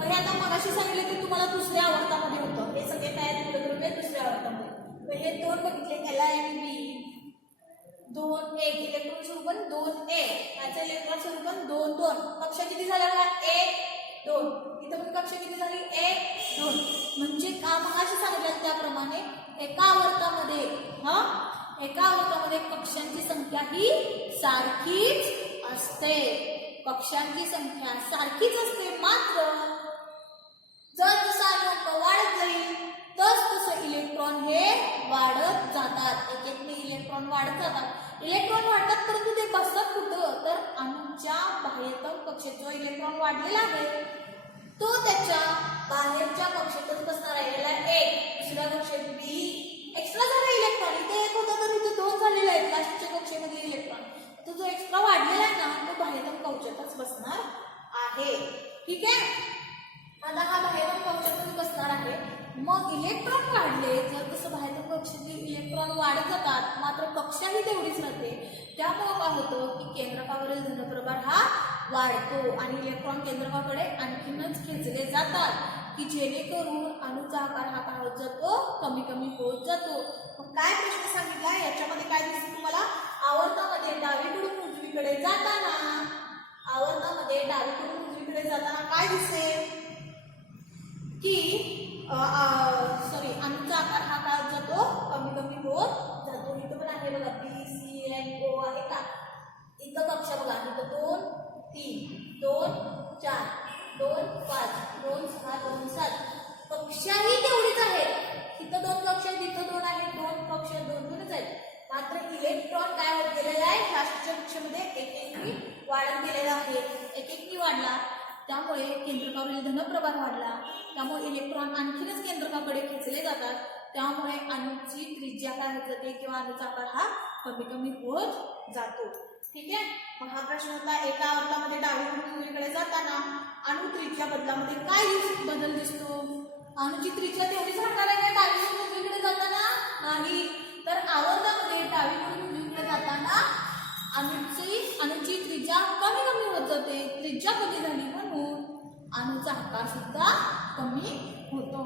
हे आता मगाशी सांगितलं की तुम्हाला दुसऱ्या आवर्तामध्ये होतं. हे सगळे काय मूलद्रव्य दुसऱ्या आवर्तामध्ये. हे दोन बघितले Li आणि B, 2 1 इलेक्ट्रॉन स्वरूपन 2 1, याचे इलेक्ट्रॉन स्वरूपन 2 2. कक्षा किती झाल्या बघा 1 2. इथं पण कक्षा किती झाली 1 2. म्हणजे का मगाशी सांगितलं त्याप्रमाणे एका आवर्तामध्ये कक्षांची संख्या ही सारखीच असते. कक्षांची संख्या सारखीच असते. मात्र जर जसा अणुअंक वाढत जाईल तसं इलेक्ट्रॉन हे वाढत जातात. एक एक इलेक्ट्रॉन वाढत जातात. इलेक्ट्रॉन वाढतात परंतु ते बसतात कुठं, तर अणूच्या बाह्यतम कक्षेत जो इलेक्ट्रॉन वाढलेला आहे तो त्याच्या बाहेरच्या कक्षेतच बसणार आहे. याला 1, दुसऱ्या कक्षेत B. एक्स्ट्रा झाला इलेक्ट्रॉन, इथे 1 होता तर इथे 2 झालेले आहेत लास्टच्या कक्षेमध्ये इलेक्ट्रॉन. तो जो एक्स्ट्रा वाढलेला आहे ना तो बाह्यतम कक्षेतच बसणार आहे. ठीक आहे. आता हा बाह्यतम कक्षेतच बसणार आहे. मग इलेक्ट्रॉन वाढले जर कसं बाह्यतम कक्षेतील इलेक्ट्रॉन वाढत जातात मात्र कक्षा ही तेवढीच राहते. त्यामुळे काय होतं की केंद्रकावरील धनप्रभार हा वाढतो आणि इलेक्ट्रॉन केंद्रकाकडे आणखीनच खेचले जातात की जेणेकरून अणूचा आकार हा काय होत जातो, कमी कमी होत जातो. मग काय प्रश्न सांगितला याच्यामध्ये काय दिसतं तुम्हाला. आवर्तामध्ये डावीकडून उजवीकडे जाताना काय दिसते की अणूचा आकार हा काय होत जातो, कमी कमी होत जातो. इथं पण आहे बघा B C N O आहे का. इथं कक्षा बघा, इथं 2 3 2 4 2 5 2 6 2 7. कक्षाही तेवढीच आहे. इथं 2 कक्षा, तिथं 2 आहेत. 2 कक्षा 2 आहेत. मात्र इलेक्ट्रॉन काय होत गेलेला आहे, लास्टच्या कक्षेमध्ये एक एक वाढत गेलेला आहे. एक एक वाढला त्यामुळे केंद्रकावरील धनप्रभार वाढला. त्यामुळे इलेक्ट्रॉन आणखीनच केंद्रकाकडे खेचले जातात. त्यामुळे अणूची त्रिज्या काय होत जाते किंवा अणूचा आकार हा कमी कमी होत जातो. ठीक आहे. मग हा प्रश्न होता एका आवर्तामध्ये डावीकडून उजवीकडे जाताना अणू त्रिज्या बदलामध्ये काय बदल दिसतो. अणूची त्रिज्या तेवढीच राहणार आहे का डावीकडून उजवीकडे जाताना, नाही. तर आवर्तामध्ये डावीकडून उजवीकडे जाताना अणूची त्रिज्या कमी कमी होत जाते. त्रिज्या कमी झाली म्हणून अणूचा आकार सुद्धा कमी होतो.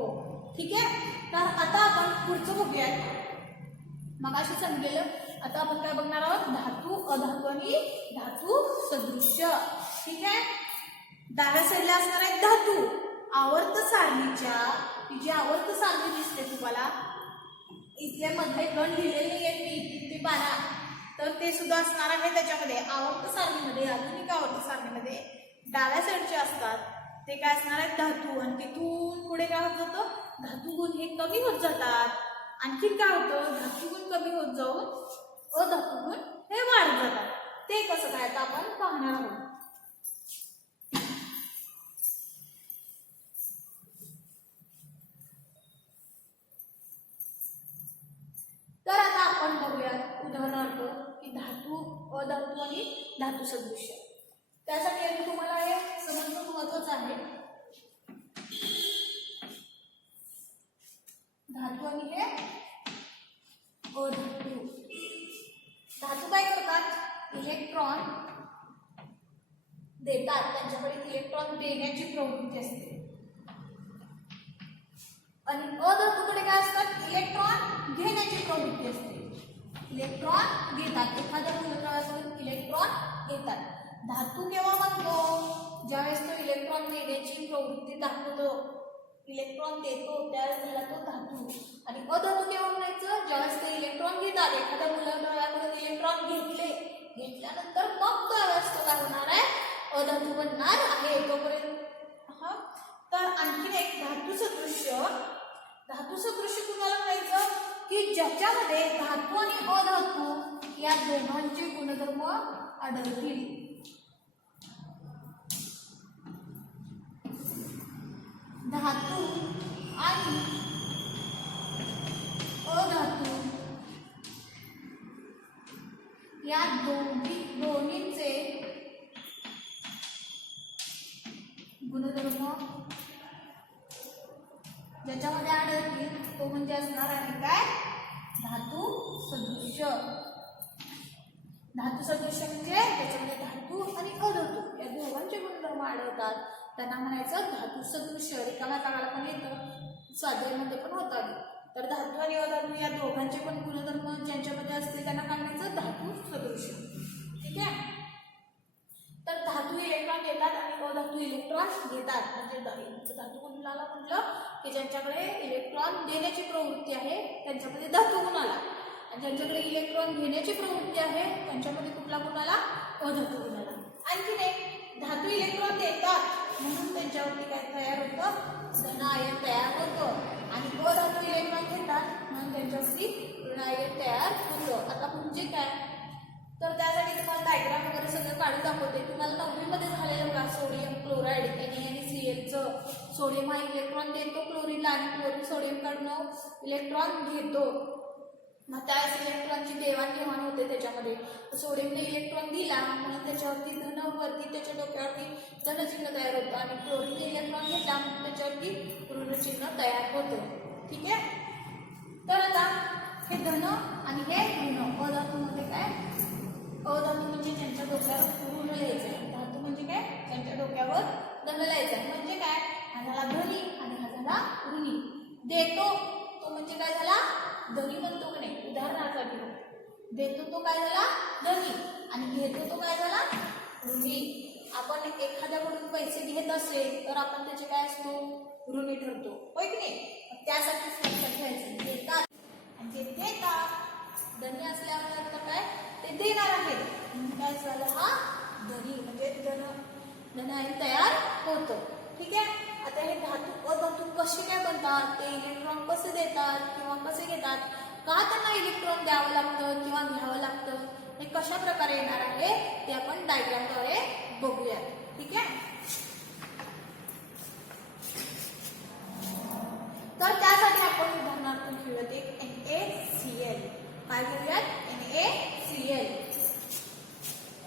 ठीक आहे. तर आता आपण पुढचं बघूयात. मगाशी सांगितलेलं आता आपण काय बघणार आहोत, धातू अधातू आणि धातू सदृश्य. ठीक आहे. डाव्या साईडला असणार आहे धातू. आवर्त सारणीच्या ही जी आवर्त सारणी दिसते तुम्हाला, इथले मधले गण लिहिलेले आहेत मी 1 ते 12, तर ते सुद्धा असणार आहे त्याच्यामध्ये. आवर्त सारणीमध्ये, आधुनिक आवर्त सारणीमध्ये डाव्या साईडचे असतात ते काय असणार आहेत, धातू. आणि तिथून पुढे काय होत जातं, धातू गुण हे कमी होत जातात. आणखीन काय होतं, धातू गुण कमी होत जाऊन अधातू गुण हे वाढत जातात. ते कसं काय आता आपण पाहणार आहोत. तर आता आपण बघूयात उदाहरणार्थ की धातू अधातू आणि धातू सदृश्य. त्यासाठी आधी तुम्हाला हे समजणं महत्वाचं आहे. धातू आणि हे अधातू. धातू काय देतात इलेक्ट्रॉन देतात, त्यांच्याकडे इलेक्ट्रॉन देण्याची प्रवृत्ती असते. आणि अधातूकडे काय असतात, इलेक्ट्रॉन घेण्याची प्रवृत्ती असते. इलेक्ट्रॉन घेतात, एखाद्या मूलद्रव्याकडून इलेक्ट्रॉन घेतात. धातू केव्हा बनतो, ज्यावेळेस तो इलेक्ट्रॉन देण्याची प्रवृत्ती दाखवतो, इलेक्ट्रॉन देतो त्यावेळेस त्याला तो धातू. आणि अधातू केव्हा म्हणायचं, ज्यावेळेस ते इलेक्ट्रॉन घेतात, एखाद्या मूलद्रव्याकडून इलेक्ट्रॉन घेतल्यानंतर मग त्यावेळेस तो काय होणार आहे, अधातू बनणार आहे. तोपर्यंत हा. तर आणखीन एक धातू सदृश्य कुणाला म्हणायचं, की ज्याच्यामध्ये धातू आणि अधातू या दोघांचे गुणधर्म आढळतील. धातू आणि अधातू या दोन्हीचे गुणधर्म ज्याच्यामध्ये आढळतील तो म्हणजे असणार आहे काय, धातू सदृश्य. धातू सदृश्य म्हणजे त्याच्यामध्ये धातू आणि अधातू या दोघांचे गुणधर्म आढळतात, त्यांना म्हणायचं धातू सदृश्य. रिकाम्या काळाला पण येतं, स्वाध्यायामध्ये पण होतात. तर धातू आणि अधातू या दोघांचे पण गुणधर्म ज्यांच्यामध्ये असतील त्यांना काय म्हणायचं, धातू सदृश्य. ठीक आहे. तर धातू इलेक्ट्रॉन देतात आणि अधातू इलेक्ट्रॉन घेतात. म्हणजे धातू गुणाला म्हटलं की ज्यांच्याकडे इलेक्ट्रॉन देण्याची प्रवृत्ती आहे त्यांच्यामध्ये धातू गुण आला, आणि ज्यांच्याकडे इलेक्ट्रॉन घेण्याची प्रवृत्ती आहे त्यांच्यामध्ये कुठला गुण आला, अधातू गुण आला. आणखीन एक, धातू इलेक्ट्रॉन देतात म्हणून त्यांच्यावरती काय तयार होतं, धन आयन तयार होतं. आणि अधातू इलेक्ट्रॉन घेतात म्हणून त्यांच्यावरती ऋण आयन तयार होतं. आता म्हणजे काय, तर त्यासाठी तुम्हाला डायग्राम वगैरे सगळं काढून दाखवते. तुम्हाला 9वी मध्ये झालेलं का, सोडियम क्लोराईड Na आणि Clचं. सोडियम हा इलेक्ट्रॉन देतो क्लोरीनला आणि क्लोरीन सोडियम कडनं इलेक्ट्रॉन घेतो. मग त्यावेळेस इलेक्ट्रॉनची देवाणघेवाण होते त्याच्यामध्ये. सोडियमने इलेक्ट्रॉन दिला म्हणून त्याच्यावरती धनवरती त्याच्या डोक्यावरती धनचिन्ह तयार होतं, आणि क्लोरीनने इलेक्ट्रॉन घेतला म्हणून त्याच्यावरती ऋणचिन्ह तयार होतं. ठीक आहे. तर आता हे धन आणि हे ऋण, अधातूमध्ये काय, अधातू म्हणजे ज्यांच्या डोक्यावर ऋण लिहायचं आहे, धातू म्हणजे काय, ज्यांच्या डोक्यावर धन लिहायचं आहे. म्हणजे काय, हा झाला धनी आणि हा झाला ऋणी. देतो तो म्हणजे काय झाला, धनी म्हणतो की नाही, उदाहरणासाठी देतो तो काय झाला, धनी, आणि घेतो तो काय झाला, ऋणी. आपण एखाद्याकडून पैसे घेत असेल तर आपण त्याचे काय असतो, ऋणी ठरतो, होय की नाही. त्यासाठी लक्षात घ्यायचं, देतात आणि जे देतात धनी असल्यावर आता काय, ते देणार आहेत म्हणून काय झालं, हा धनी म्हणजे धन आयन तयार होतं. ठीक आहे. आता हे धातू अधातू कसे काय बनतात, ते इलेक्ट्रॉन कसे देतात किंवा कसे घेतात, का त्यांना इलेक्ट्रॉन द्यावं लागतं किंवा घ्यावं लागतं, हे कशा प्रकारे येणार आहे ते आपण डायग्रामद्वारे बघूया. ठीक आहे. तर त्यासाठी आपण उदाहरणार्थ घेऊयात एक NaCl. काय घेऊयात, NaCl.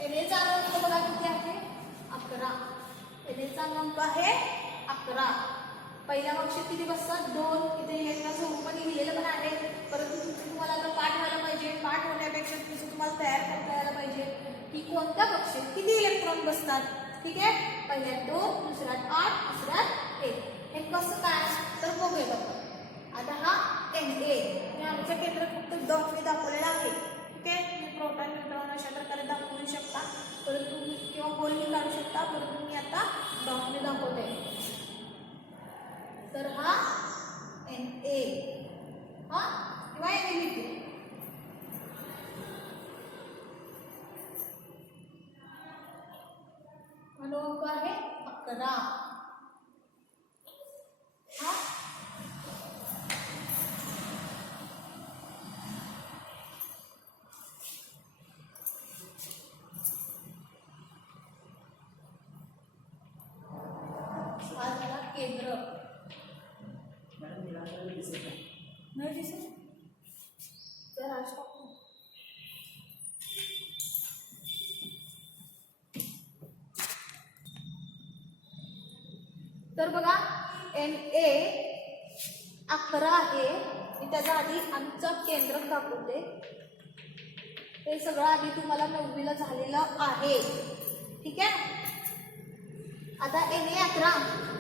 Na चा अंक बघा किती आहे, 11. Na चा अंक आहे 11. पहिल्या कक्षेत किती बसतात, 2. इथे इलेक्ट्रॉनचं रूपाने लिहिलेलं पण आहे, परंतु तुम्हाला आता पाठ व्हायला पाहिजे. पाठ होण्यापेक्षा तिचं तुम्हाला तयार करता यायला पाहिजे की कोणत्या कक्षेत किती इलेक्ट्रॉन बसतात. ठीक आहे. पहिल्यात 2, दुसऱ्यात 8, तिसऱ्यात 1. हे कसं काय तर बघूया. आता हा Na आमच्या केंद्रात फक्त डॉटने दाखवलेला आहे. ठीक आहे. मी प्रोटॉन न्यूट्रॉन अशा प्रकारे दाखवू शकता, परंतु किंवा गोलने काढू शकता, परंतु मी आता डॉटने दाखवते. तर हा Na हा किंवा Na लिहिते. अंक आहे 11. हा केंद्र नाही दिसत तर आज तर बघा Na 11 आहे. मी त्याच्या आधी आमचं केंद्रक दाखवते. हे सगळं आधी तुम्हाला 9वीला झालेलं आहे. ठीक आहे. आता Na11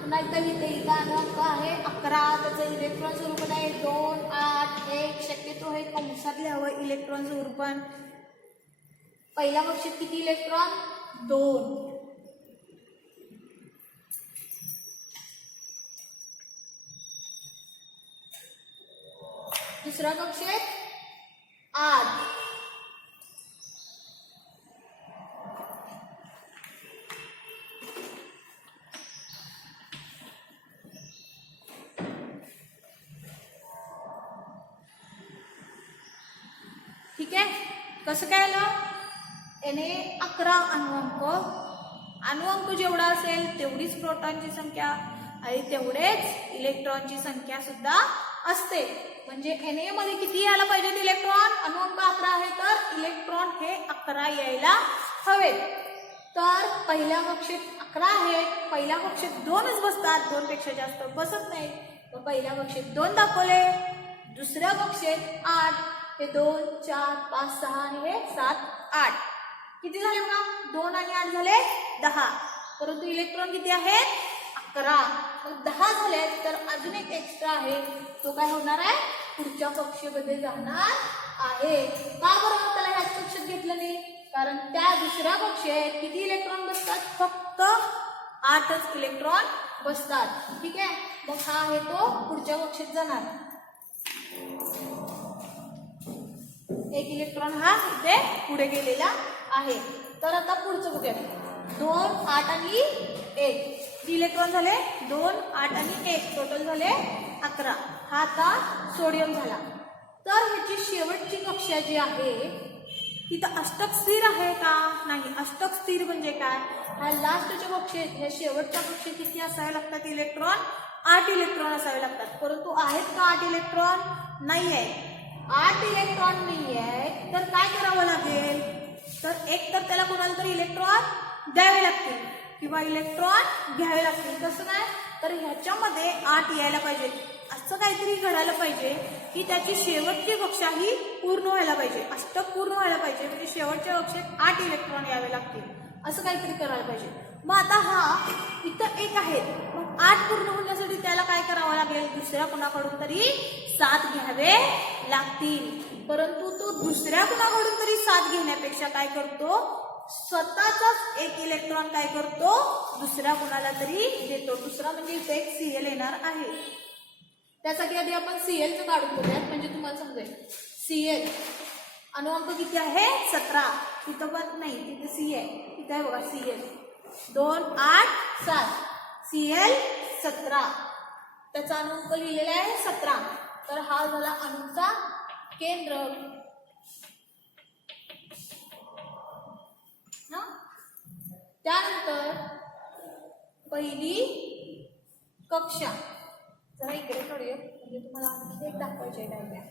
पुन्हा एकदा लिहिते. इथं अणुअंक आहे 11. त्याचं इलेक्ट्रॉन स्वरूपण आहे 2, 8, 1. शक्यतो हे कंसात लिहावं इलेक्ट्रॉन स्वरूपण. पहिल्या कक्षेत किती इलेक्ट्रॉन? 2. दुसऱ्या कक्षेत 8. ठीक आहे. कसं काय आलं? Na11 अणुअंक जेवढा असेल तेवढीच प्रोटॉनची संख्या आणि तेवढेच इलेक्ट्रॉनची संख्या सुद्धा असते. म्हणजे Na मध्ये किती यायला पाहिजेत इलेक्ट्रॉन? अणुअंक 11 आहे तर इलेक्ट्रॉन हे 11 यायला हवेत. तर पहिल्या कक्षेत 11 आहे, पहिल्या कक्षेत 2च बसतात, 2 पेक्षा जास्त बसत नाही. मग पहिल्या कक्षेत 2 दाखवले, दुसऱ्या कक्षेत 8. हे 2, 4, 5, 6 आणि हे 7, 8. किती झाले बघा? 2 आणि 8 झाले 10. परंतु इलेक्ट्रॉन किती आहेत? 11. मग 10 झाले तर अजून एक एक्स्ट्रा आहे, तो काय होणार आहे? पुढच्या कक्षेमध्ये जाणार आहे. का बरं त्याला ह्याच कक्षेत घेतलं नाही? कारण त्या दुसऱ्या कक्षेत किती इलेक्ट्रॉन बसतात? फक्त 8च इलेक्ट्रॉन बसतात. ठीक आहे. मग हा आहे तो पुढच्या कक्षेत जाणार. 1 इलेक्ट्रॉन हा इथे पुढे गेलेला आहे. तर आता पुढचं बघूया. 2, 8 आणि 1. किती इलेक्ट्रॉन झाले? 2, 8 आणि 1. टोटल झाले 11. हा आता सोडियम झाला. तर ह्याची शेवटची कक्षा जी आहे तिथं अष्टक स्थिर आहे का? नाही. अष्टक स्थिर म्हणजे काय? ह्या लास्टच्या कक्षेत, ह्या शेवटच्या कक्षेत किती असावे लागतात इलेक्ट्रॉन? 8 इलेक्ट्रॉन असावे लागतात. परंतु आहेत का 8 इलेक्ट्रॉन? नाही आहे. 8 इलेक्ट्रॉन नाही आहे तर काय करावं लागेल? तर एक तर त्याला कोणाला तरी इलेक्ट्रॉन द्यावे लागतील किंवा इलेक्ट्रॉन घ्यावे लागतील. कसं काय? तर ह्याच्यामध्ये 8 यायला पाहिजे. असं काहीतरी घडायला पाहिजे की त्याची शेवटची कक्षा ही पूर्ण व्हायला पाहिजे, अष्टक पूर्ण व्हायला पाहिजे. म्हणजे शेवटच्या कक्षेत 8 इलेक्ट्रॉन यावे लागतील, असं काहीतरी करायला पाहिजे. मग आता हा इथं 1 आहे, मग 8 पूर्ण होण्यासाठी त्याला काय करावं लागेल? दुसऱ्या कोणाकडून तरी 7 घ्यावे लागतील. परंतु तो दुसऱ्या कोणाकडून तरी 7 घेण्यापेक्षा काय करतो? स्वतःचाच 1 इलेक्ट्रॉन काय करतो? दुसऱ्या कोणाला तरी देतो. दुसरा म्हणजे इथे एक Cl येणार आहे. त्यासाठी आधी आपण Cl चं काढून बघूयात म्हणजे तुम्हाला समजेल. Cl अणुअंक किती आहे? 17. तिथं पण नाही, तिथे C आहे. तिथे आहे बघा Cl. 2, 8, 7. Cl 17. त्याचा अणुअंक लिहिलेला आहे 17. तर हा झाला अणूचा केंद्र. त्यानंतर पहिली कक्षा. जरा इकडे करूया म्हणजे तुम्हाला एक दाखवायचे डायग्राम.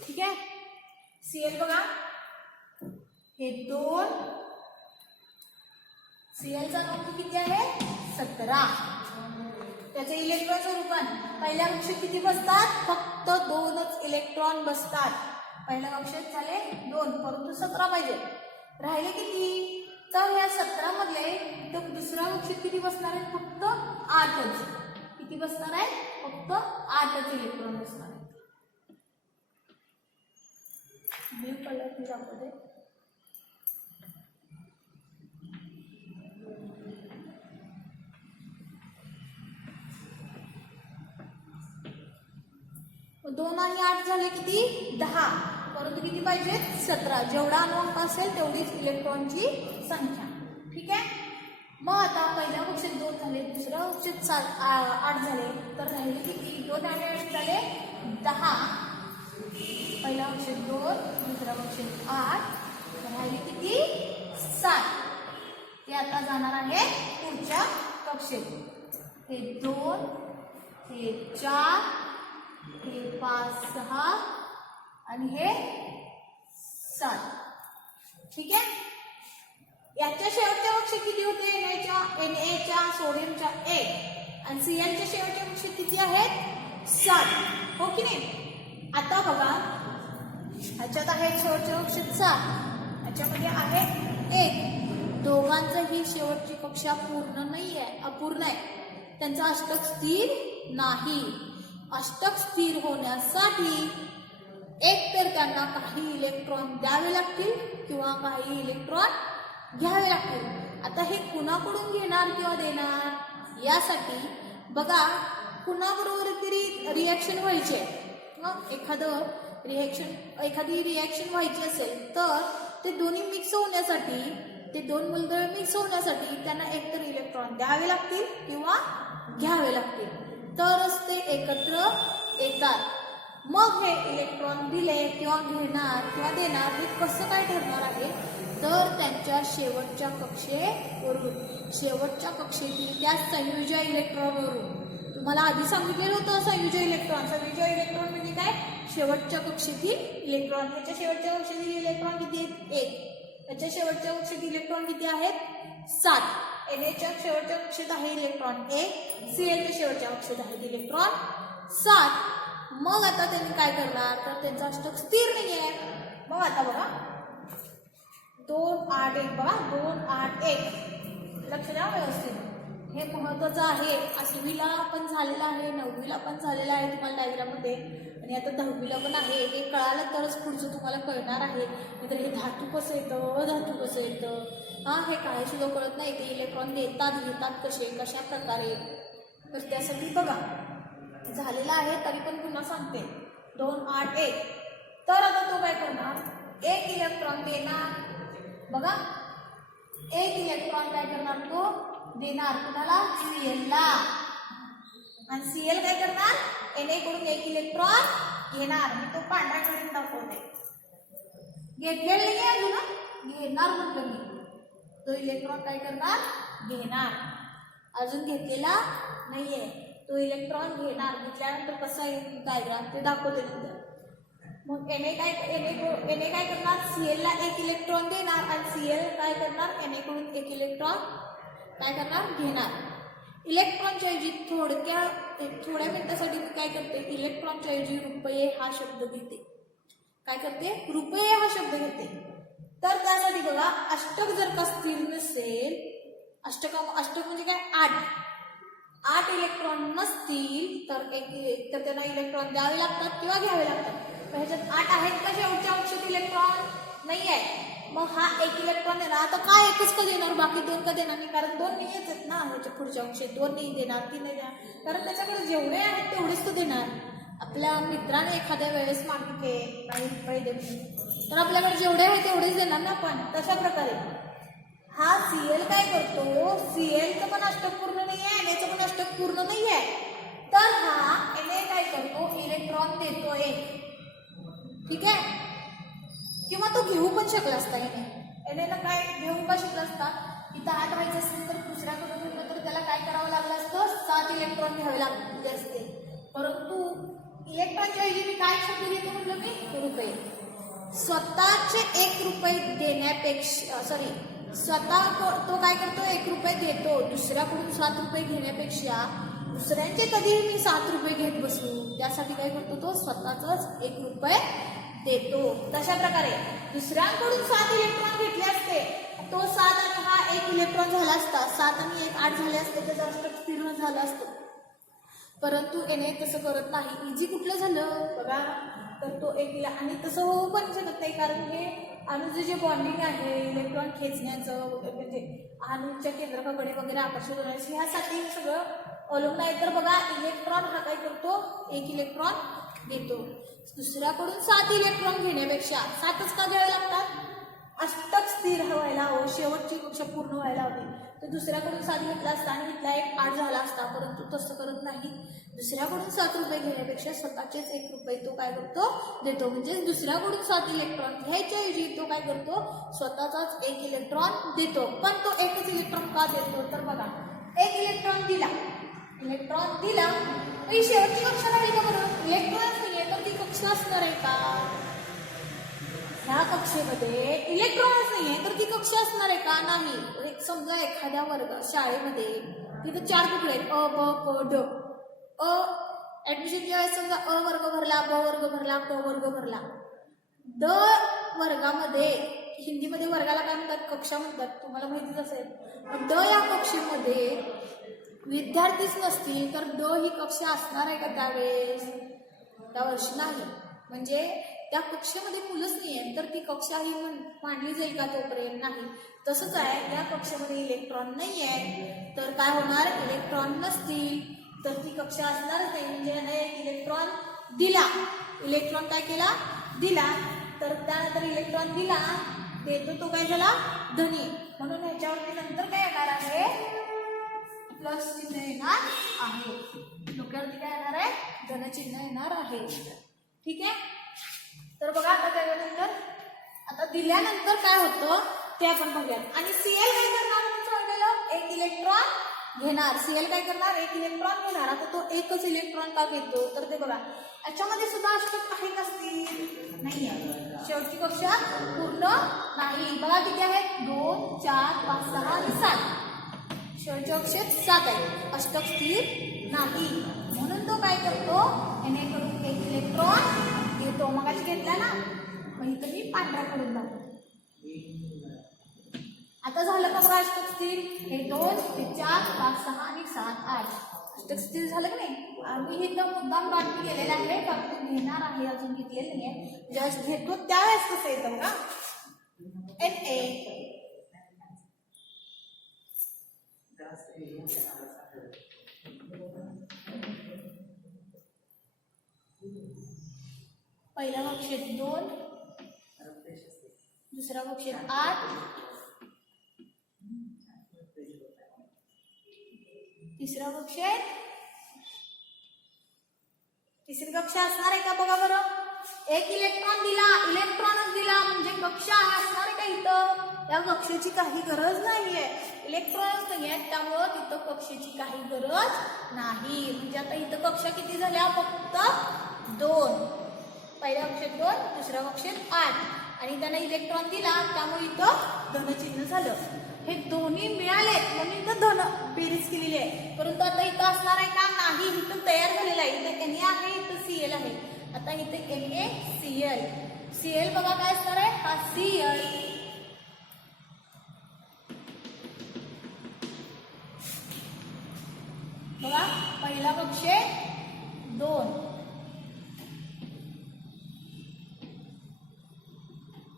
ठीक आहे. Cl बघा, हे 2. Cl चा अणुअंक किती आहे? 17. त्याचे इलेक्ट्रॉन स्वरूपण पहिल्या कक्षेत किती बसतात? फक्त 2च इलेक्ट्रॉन बसतात. पहिल्या कक्षेत झाले 2, परंतु 17 पाहिजे. राहिले किती? तर ह्या 17 मधले तर दुसऱ्या कक्षेत किती बसणार आहेत? फक्त 8च. किती बसणार आहे? फक्त 8च इलेक्ट्रॉन बसणार आहे. ब्लू कलर मी दाखवते. दोन आणि 8 झाले किती? 10. परंतु किती पाहिजेत? 17. जेवढा अणुअंक असेल तेवढीच इलेक्ट्रॉनची संख्या. ठीक आहे. मग आता पहिल्या कक्षेत 2 झाले, दुसऱ्या कक्षेत 8 झाले, तर राहिले किती? 2 आणि 8 झाले 10. पहिल्या कक्षेत 2, दुसऱ्या कक्षेत 8, राहिले किती? 7. ते आता जाणार आहे पुढच्या कक्षेत. हे 2, हे 4, हे 5, 6 आणि हे 7. ठीक आहे. याच्या शेवटच्या कक्षेत किती होते? Na सोडियमच्या 1 आणि Clच्या शेवटच्या कक्षेत किती आहेत? 7. हो की नाही? आता बघा, ह्याच्यात आहे शेवटच्या कक्षेत 7, ह्याच्यामध्ये आहे 1. दोघांचं ही शेवटची कक्षा पूर्ण नाहीये, अपूर्ण आहे. त्यांचा अष्टक स्थिर नाही. अष्टक स्थिर होण्यासाठी एक तर त्यांना काही इलेक्ट्रॉन द्यावे लागतील किंवा काही इलेक्ट्रॉन घ्यावे लागतील. आता हे कुणाकडून घेणार किंवा देणार यासाठी बघा, कुणाबरोबर तरी रिॲक्शन व्हायची आहे. एखादी रिॲक्शन व्हायची असेल तर ते दोन्ही मिक्स होण्यासाठी, ते 2 मूलद्रव्य मिक्स होण्यासाठी त्यांना एकतर इलेक्ट्रॉन द्यावे लागतील किंवा घ्यावे लागतील, तरच ते एकत्र येतात. मग हे इलेक्ट्रॉन दिले किंवा घेणार किंवा देणार हे कसं काय ठरणार आहे? तर त्यांच्या शेवटच्या कक्षेतील त्या संयोजी इलेक्ट्रॉनवरून. तुम्हाला आधी सांगितलेलं होतं संयोजी इलेक्ट्रॉन म्हणजे काय? शेवटच्या कक्षेतील इलेक्ट्रॉन. ह्याच्या शेवटच्या कक्षेतील इलेक्ट्रॉन किती आहेत? 1. ह्याच्या शेवटच्या कक्षेतील इलेक्ट्रॉन किती आहेत? 7. Na शेवटच्या कक्षेत आहे इलेक्ट्रॉन 1, Clच्या शेवटच्या कक्षेत आहे इलेक्ट्रॉन 7. मग आता त्यांनी काय करणार? तर त्यांचा अष्टक स्थिर नाही आहे. मग आता बघा, 2, 8, 1 बघा, 2, 8, 1 लक्ष द्या व्यवस्थित. हे महत्वाचं आहे. 8वीला पण झालेलं आहे, 9वीला पण झालेलं आहे तुम्हाला डायग्राममध्ये, आणि आता 10वीला पण आहे. हे कळालं तरच पुढचं तुम्हाला कळणार आहे. नाहीतर हे धातू कसं येतं, अधातू कसं येतं, हे काही सुद्धा कळत नाही. ते इलेक्ट्रॉन देतात घेतात कशा प्रकारे. तर त्यासाठी बघा, झालेला आहे तरी पण पुन्हा सांगते. 2, 8, 1. तर आता तो काय करणार? 1 इलेक्ट्रॉन देणार. बघा, 1 इलेक्ट्रॉन काय करणार? तो देणार कुणाला? Clला. आणि Cl काय करणार? Na कडून 1 इलेक्ट्रॉन घेणार. मी तो पांढऱ्या करून दाखवते. घेतलेलं नाही अजून, घेणार म्हटलं मी. तो इलेक्ट्रॉन काय करणार? घेणार. अजून घेतलेला नाहीये, तो इलेक्ट्रॉन घेणार. घेतल्यानंतर कसं आहे डायग्राम ते दाखवते नंतर. मग Na काय करणार? Clला 1 इलेक्ट्रॉन देणार आणि Cl काय करणार? Na कडून 1 इलेक्ट्रॉन काय करणार? घेणार. इलेक्ट्रॉनच्या ऐवजी थोड्या मिनिटासाठी मी काय करते? इलेक्ट्रॉनच्या ऐवजी रुपये हा शब्द घेते. काय करते? रुपये हा शब्द घेते. तर त्यासाठी बघा, अष्टक जर का स्थिर नसेल, अष्टक म्हणजे काय? 8 इलेक्ट्रॉन नसतील तर त्यांना इलेक्ट्रॉन द्यावे लागतात किंवा घ्यावे लागतात. ह्याच्यात 8 आहेत का शेवटच्या कक्षेत इलेक्ट्रॉन? नाही आहे. मग हा 1 इलेक्ट्रॉन देणार. आता काय 1च का देणार? बाकी 2 का देणार नाही? कारण 2 नाहीच आहेत ना ह्याच्या पुढच्या कक्षेत. 2 नाही देणार, 3 नाही देणार, कारण त्याच्याकडे जेवढे आहेत तेवढेच तो देणार. आपल्या मित्राने एखाद्या वेळेस मागितले काही रुपये देणे, तर आपल्याकडे जेवढे आहे तेवढेच देणार ना आपण. तशा प्रकारे हा Cl काय करतो? Clचं पण अष्टक पूर्ण नाही आहे, Naचं पण अष्टक पूर्ण नाही आहे. तर हा Na काय करतो? इलेक्ट्रॉन देतो 1. ठीक आहे. किंवा तो घेऊ पण शकला असता. Na काय घेऊ का शकला असता? इथं 8 व्हायचं असेल तर दुसऱ्याकडून घेतलं तर त्याला काय करावं लागलं असतं? 7 इलेक्ट्रॉन घ्यावे लागले असते. परंतु इलेक्ट्रॉनच्या ऐवजी मी काय शब्द घेतो म्हटलं मी? रुपये. स्वतःचे 1 रुपये देण्यापेक्षा स्वतः तो काय करतो? 1 रुपये देतो. दुसऱ्याकडून 7 रुपये घेण्यापेक्षा दुसऱ्यांचे कधीही मी 7 रुपये घेत बसू, त्यासाठी काय करतो? तो स्वतःच 1 रुपये देतो. तशा प्रकारे दुसऱ्यांकडून 7 इलेक्ट्रॉन घेतले असते, तो 7 आणि हा 1 इलेक्ट्रॉन झाला असता. 7 आणि 1 8 झाले असते, त्याचं अष्टक पूर्ण झालं असतं. परंतु Na तसं करत नाही. इझी कुठलं झालं बघा, तर तो 1 आणि तसं होऊ पण शकत नाही, कारण हे अणूचं जे बॉन्डिंग आहे, इलेक्ट्रॉन खेचण्याचं म्हणजे अणूच्या केंद्रकाकडे वगैरे आकर्षित होण्याचं, ह्यासाठी सगळं अवलंबून आहे. तर बघा, इलेक्ट्रॉन हा काय करतो? 1 इलेक्ट्रॉन देतो. दुसऱ्याकडून 7 इलेक्ट्रॉन घेण्यापेक्षा 7च का घ्यावे लागतात? अष्टक स्थिर व्हायला हवं, शेवटची कक्षा पूर्ण व्हायला हवी. तर दुसऱ्याकडून 7 घेतला असता आणि इथला एक 8 झाला असता, परंतु तसं करत नाही. दुसऱ्याकडून 7 रुपये घेण्यापेक्षा स्वतःचेच 1 रुपये तो काय करतो देतो. म्हणजे दुसऱ्याकडून 7 इलेक्ट्रॉन घ्यायच्या ऐवजी तो काय करतो स्वतःचाच 1 इलेक्ट्रॉन देतो. पण तो एकच इलेक्ट्रॉन का देतो तर बघा, 1 इलेक्ट्रॉन दिला ही शेवटची कक्षा राहील का बरं? इलेक्ट्रॉनच नाहीये तर ती कक्षा असणार आहे का? ह्या कक्षेमध्ये इलेक्ट्रॉनच नाहीये तर ती कक्षा असणार आहे का? नाही. समजा एखाद्या शाळेमध्ये तिथे 4 तुकडे आहेत, अ ब क ड. ऍडमिशन ज्यावेळेस समजा अ वर्ग भरला, ब वर्ग भरला, क वर्ग भरला. ड वर्गामध्ये, हिंदीमध्ये वर्गाला काय म्हणतात? कक्षा म्हणतात, तुम्हाला माहितीच असेल. ड या कक्षेमध्ये विद्यार्थीच नसतील तर ड ही कक्षा असणार आहे का त्यावेळेस? त्या वर्षी नाही. म्हणजे त्या कक्षेमध्ये मुलंच नाही आहे तर ती कक्षा ही मांडली जाईल का? तोपर्यंत नाही. तसंच आहे, या कक्षेमध्ये इलेक्ट्रॉन नाही आहे तर काय होणार? इलेक्ट्रॉन नसतील तर ती कक्षा असणारच नाही. म्हणजे याने इलेक्ट्रॉन दिला, इलेक्ट्रॉन काय केला? दिला. तर त्यानंतर इलेक्ट्रॉन दिला, देतो तो काय झाला? धनी. म्हणून ह्याच्यावरती नंतर काय येणार आहे? प्लस चिन्ह येणार आहे. डोक्यावरती काय येणार आहे? धन चिन्ह येणार आहे. ठीक आहे. तर बघा आता त्याच्यानंतर, आता दिल्यानंतर काय होतं ते आपण बघूयात. आणि सीएल काय करणार म्हणून सांगितलेलं? 1 इलेक्ट्रॉन घेणार. सीएल काय करणार? 1 इलेक्ट्रॉन घेणार. आता तो एकच इलेक्ट्रॉन का घेतो तर ते बघा, याच्यामध्ये सुद्धा अष्टक आहे नसतील? नाही आहे. शेवटची कक्षा पूर्ण नाही. बघा किती आहेत? 2, 4, 5, 6 आणि 7. शेवटच्या कक्षेत 7 आहे. अष्टक स्थिर नाही म्हणून तो काय करतो? यानेकडून 1 इलेक्ट्रॉन घेतो. मगाशी घेतला ना, मग इथं मी पांढरा करून दाखवतो. आता झालं का बघा अष्टक स्थिर? हे 2, हे 4, 5, 6 आणि 7, 8 अष्टक स्थिर झालं की नाही? आम्ही इथं मुद्दाम बातमी केलेला आहे, बातमी घेणार आहे, अजून घेतलेली नाही आहे. ज्यावेळेस घेतो त्यावेळेस कसं येतं बघा, Na. पहिल्या कक्षेत 2, दुसऱ्या कक्षेत 8, तिसऱ्या कक्षेत, तिसरी कक्षा असणार आहे का बघा बरं? 1 इलेक्ट्रॉन दिला, इलेक्ट्रॉनच दिला म्हणजे कक्षा असणार आहे का इथं? या कक्षेची काही गरज नाहीये, इलेक्ट्रॉनच नाहीये त्यामुळं तिथं कक्षेची काही गरज नाही. म्हणजे आता इथं कक्षा किती झाल्या? फक्त 2. पहिल्या कक्षेत 2, दुसऱ्या कक्षेत 8 आणि त्याने इलेक्ट्रॉन दिला त्यामुळे इथं धनचिन्ह झालं. हे दोन्ही मिळाले म्हणून इथं धन बेरीज केलेली आहे. परंतु आता इथं असणार आहे का? नाही. इथं तयार झालेला आहे. इथं Na आहे, इथं Cl आहे. आता इथे NaCl. Cl बघा काय असणार आहे? हा Cl. बघा पहिला कक्षेत 2,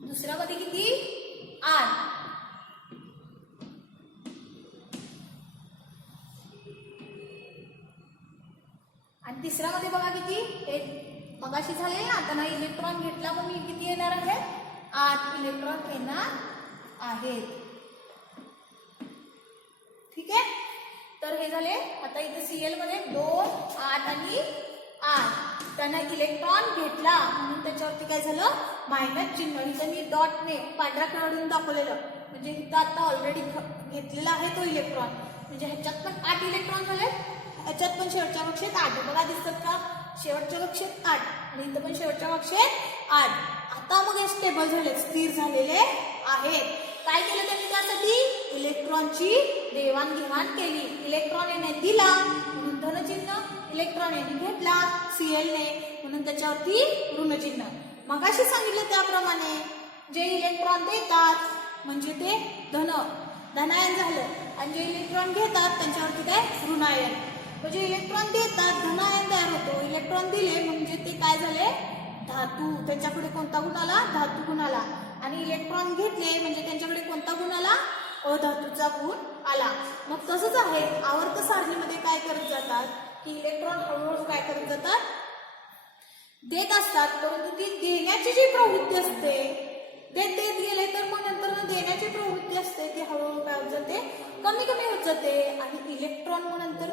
दुसऱ्या मध्ये किती? 8. आणि तिसऱ्या मध्ये बघा किती? हे मगाशी झाले ना, त्यांना इलेक्ट्रॉन घेतला म्हणून किती येणार आहे? 8 इलेक्ट्रॉन येणार आहेत. ठीक आहे. तर हे झाले. आता इथे Cl मध्ये 2, 8 आणि 8 त्यांना इलेक्ट्रॉन घेतला म्हणून त्याच्यावरती काय झालं? मायनस चिन्ह. इथं मी डॉटने पांढरा काढून दाखवलेलं. म्हणजे इथं आता ऑलरेडी घेतलेला आहे तो इलेक्ट्रॉन. म्हणजे ह्याच्यात पण 8 इलेक्ट्रॉन झाले, ह्याच्यात पण शेवटच्या कक्षेत 8. बघा दिसतात का? शेवटच्या कक्षेत 8 आणि इथं पण शेवटच्या कक्षेत 8. आता मग हे स्टेबल झाले, स्थिर झालेले आहेत. काय केलं त्यांनी? त्यासाठी इलेक्ट्रॉनची देवाणघेवाण केली. इलेक्ट्रॉन याने दिला म्हणून धनचिन्ह, इलेक्ट्रॉन याने घेतला Cl ने म्हणून त्याच्यावरती ऋणचिन्ह. मगाशी सांगितलं त्याप्रमाणे जे इलेक्ट्रॉन देतात म्हणजे ते धनायन झालं आणि जे इलेक्ट्रॉन घेतात त्यांच्यावरती काय? ऋणायन. म्हणजे इलेक्ट्रॉन देतात धनायन तयार होतो, इलेक्ट्रॉन दिले म्हणजे ते काय झाले? धातू. त्यांच्याकडे कोणता गुण आला? धातू गुण आला. आणि इलेक्ट्रॉन घेतले म्हणजे त्यांच्याकडे कोणता गुण आला? अधातूचा गुण आला. मग तसंच आहे आवर्त सारणीमध्ये काय करत जातात की इलेक्ट्रॉन हळूहळू काय करत जातात? देत असतात. परंतु ती देण्याची जी प्रवृत्ती असते देत देत गेले तर मग नंतर देण्याची प्रवृत्ती असते ती हळूहळू काय होत जाते, कमी कमी होत जाते. आणि इलेक्ट्रॉन मग नंतर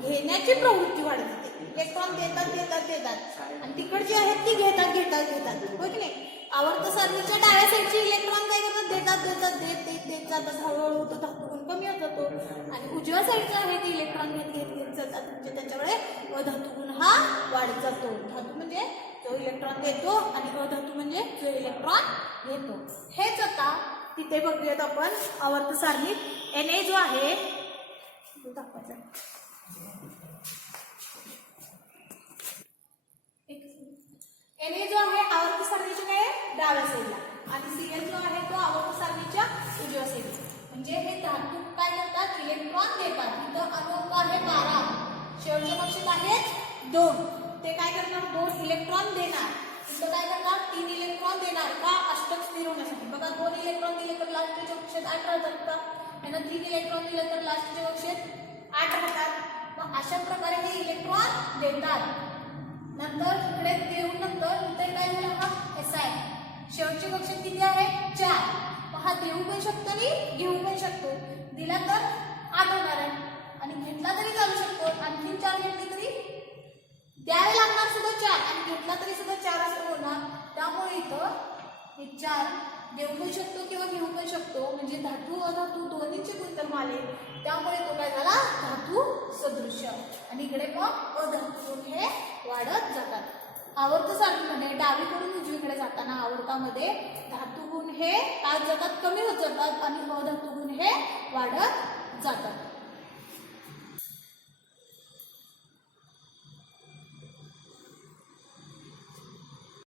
घेण्याची प्रवृत्ती वाढत जाते. इलेक्ट्रॉन देतात देतात देतात आणि तिकडची आहेत ती घेतात घेतात घेतात, हो की नाही. आवर्त सारणीच्या डाव्या साईडचे इलेक्ट्रॉन काय करतात, देतात देतात देत देत देत जातात, हळूहळू तो धातू कमी होत जातो. आणि उजव्या साईडचे आहे ते इलेक्ट्रॉन घेत घेत घेत जातात, म्हणजे त्याच्यामुळे अधातू गुण हा वाढत जातो. धातू म्हणजे जो इलेक्ट्रॉन देतो आणि अधातू म्हणजे जो इलेक्ट्रॉन घेतो. हेच आता तिथे बघूयात आपण आवर्त सारणीत Na जो आहे दाखवायचा. Na जो आहे आवर्त सारणीच्या काय डाव्या साईडला आणि Cl जो आहे तो आवर्त सारणीच्या उजव्या साईडला. म्हणजे हे धातू काय करतात, इलेक्ट्रॉन देतात. इथं अणुअंक आहे 12, शेवटच्या कक्षेत आहेत 2. ते काय करणार, 2 इलेक्ट्रॉन देणार. इथं काय करणार, 3 इलेक्ट्रॉन देणार का अष्टक स्थिर होण्यासाठी. बघा 2 इलेक्ट्रॉन दिले तर लास्टच्या कक्षेत 8 राहतात का, यांना 3 इलेक्ट्रॉन दिले तर लास्टच्या कक्षेत 8 राहतात. मग अशा प्रकारे हे इलेक्ट्रॉन देतात. नंतर इकडे देऊन नंतर इथे काय झालं, हा SI शेवटच्या कक्षेत किती आहे 4. हा देऊ पण शकतो आणि घेऊ पण शकतो. दिला तर 8 होणार आहे आणि घेतला तरी चालू शकतो. आणखी 4 घेतली तरी द्यावे लागणार सुद्धा 4 आणि घेतला तरी सुद्धा 4 असं होणार. त्यामुळे इथं हे 4 देऊ पण शकतो किंवा घेऊ पण शकतो. म्हणजे धातू अधातू दोन्हीचे गुणधर्म आले, त्यामुळे तो काय झाला धातू सदृश्य. आणि इकडे मग अधातू हे वाढत जातात. आवर्त सारणीमध्ये डावीकडून उजवीकडे जाताना आवर्तामध्ये धातू गुण हे काय जातात, कमी होत जातात आणि अधातू गुण हे वाढत जातात.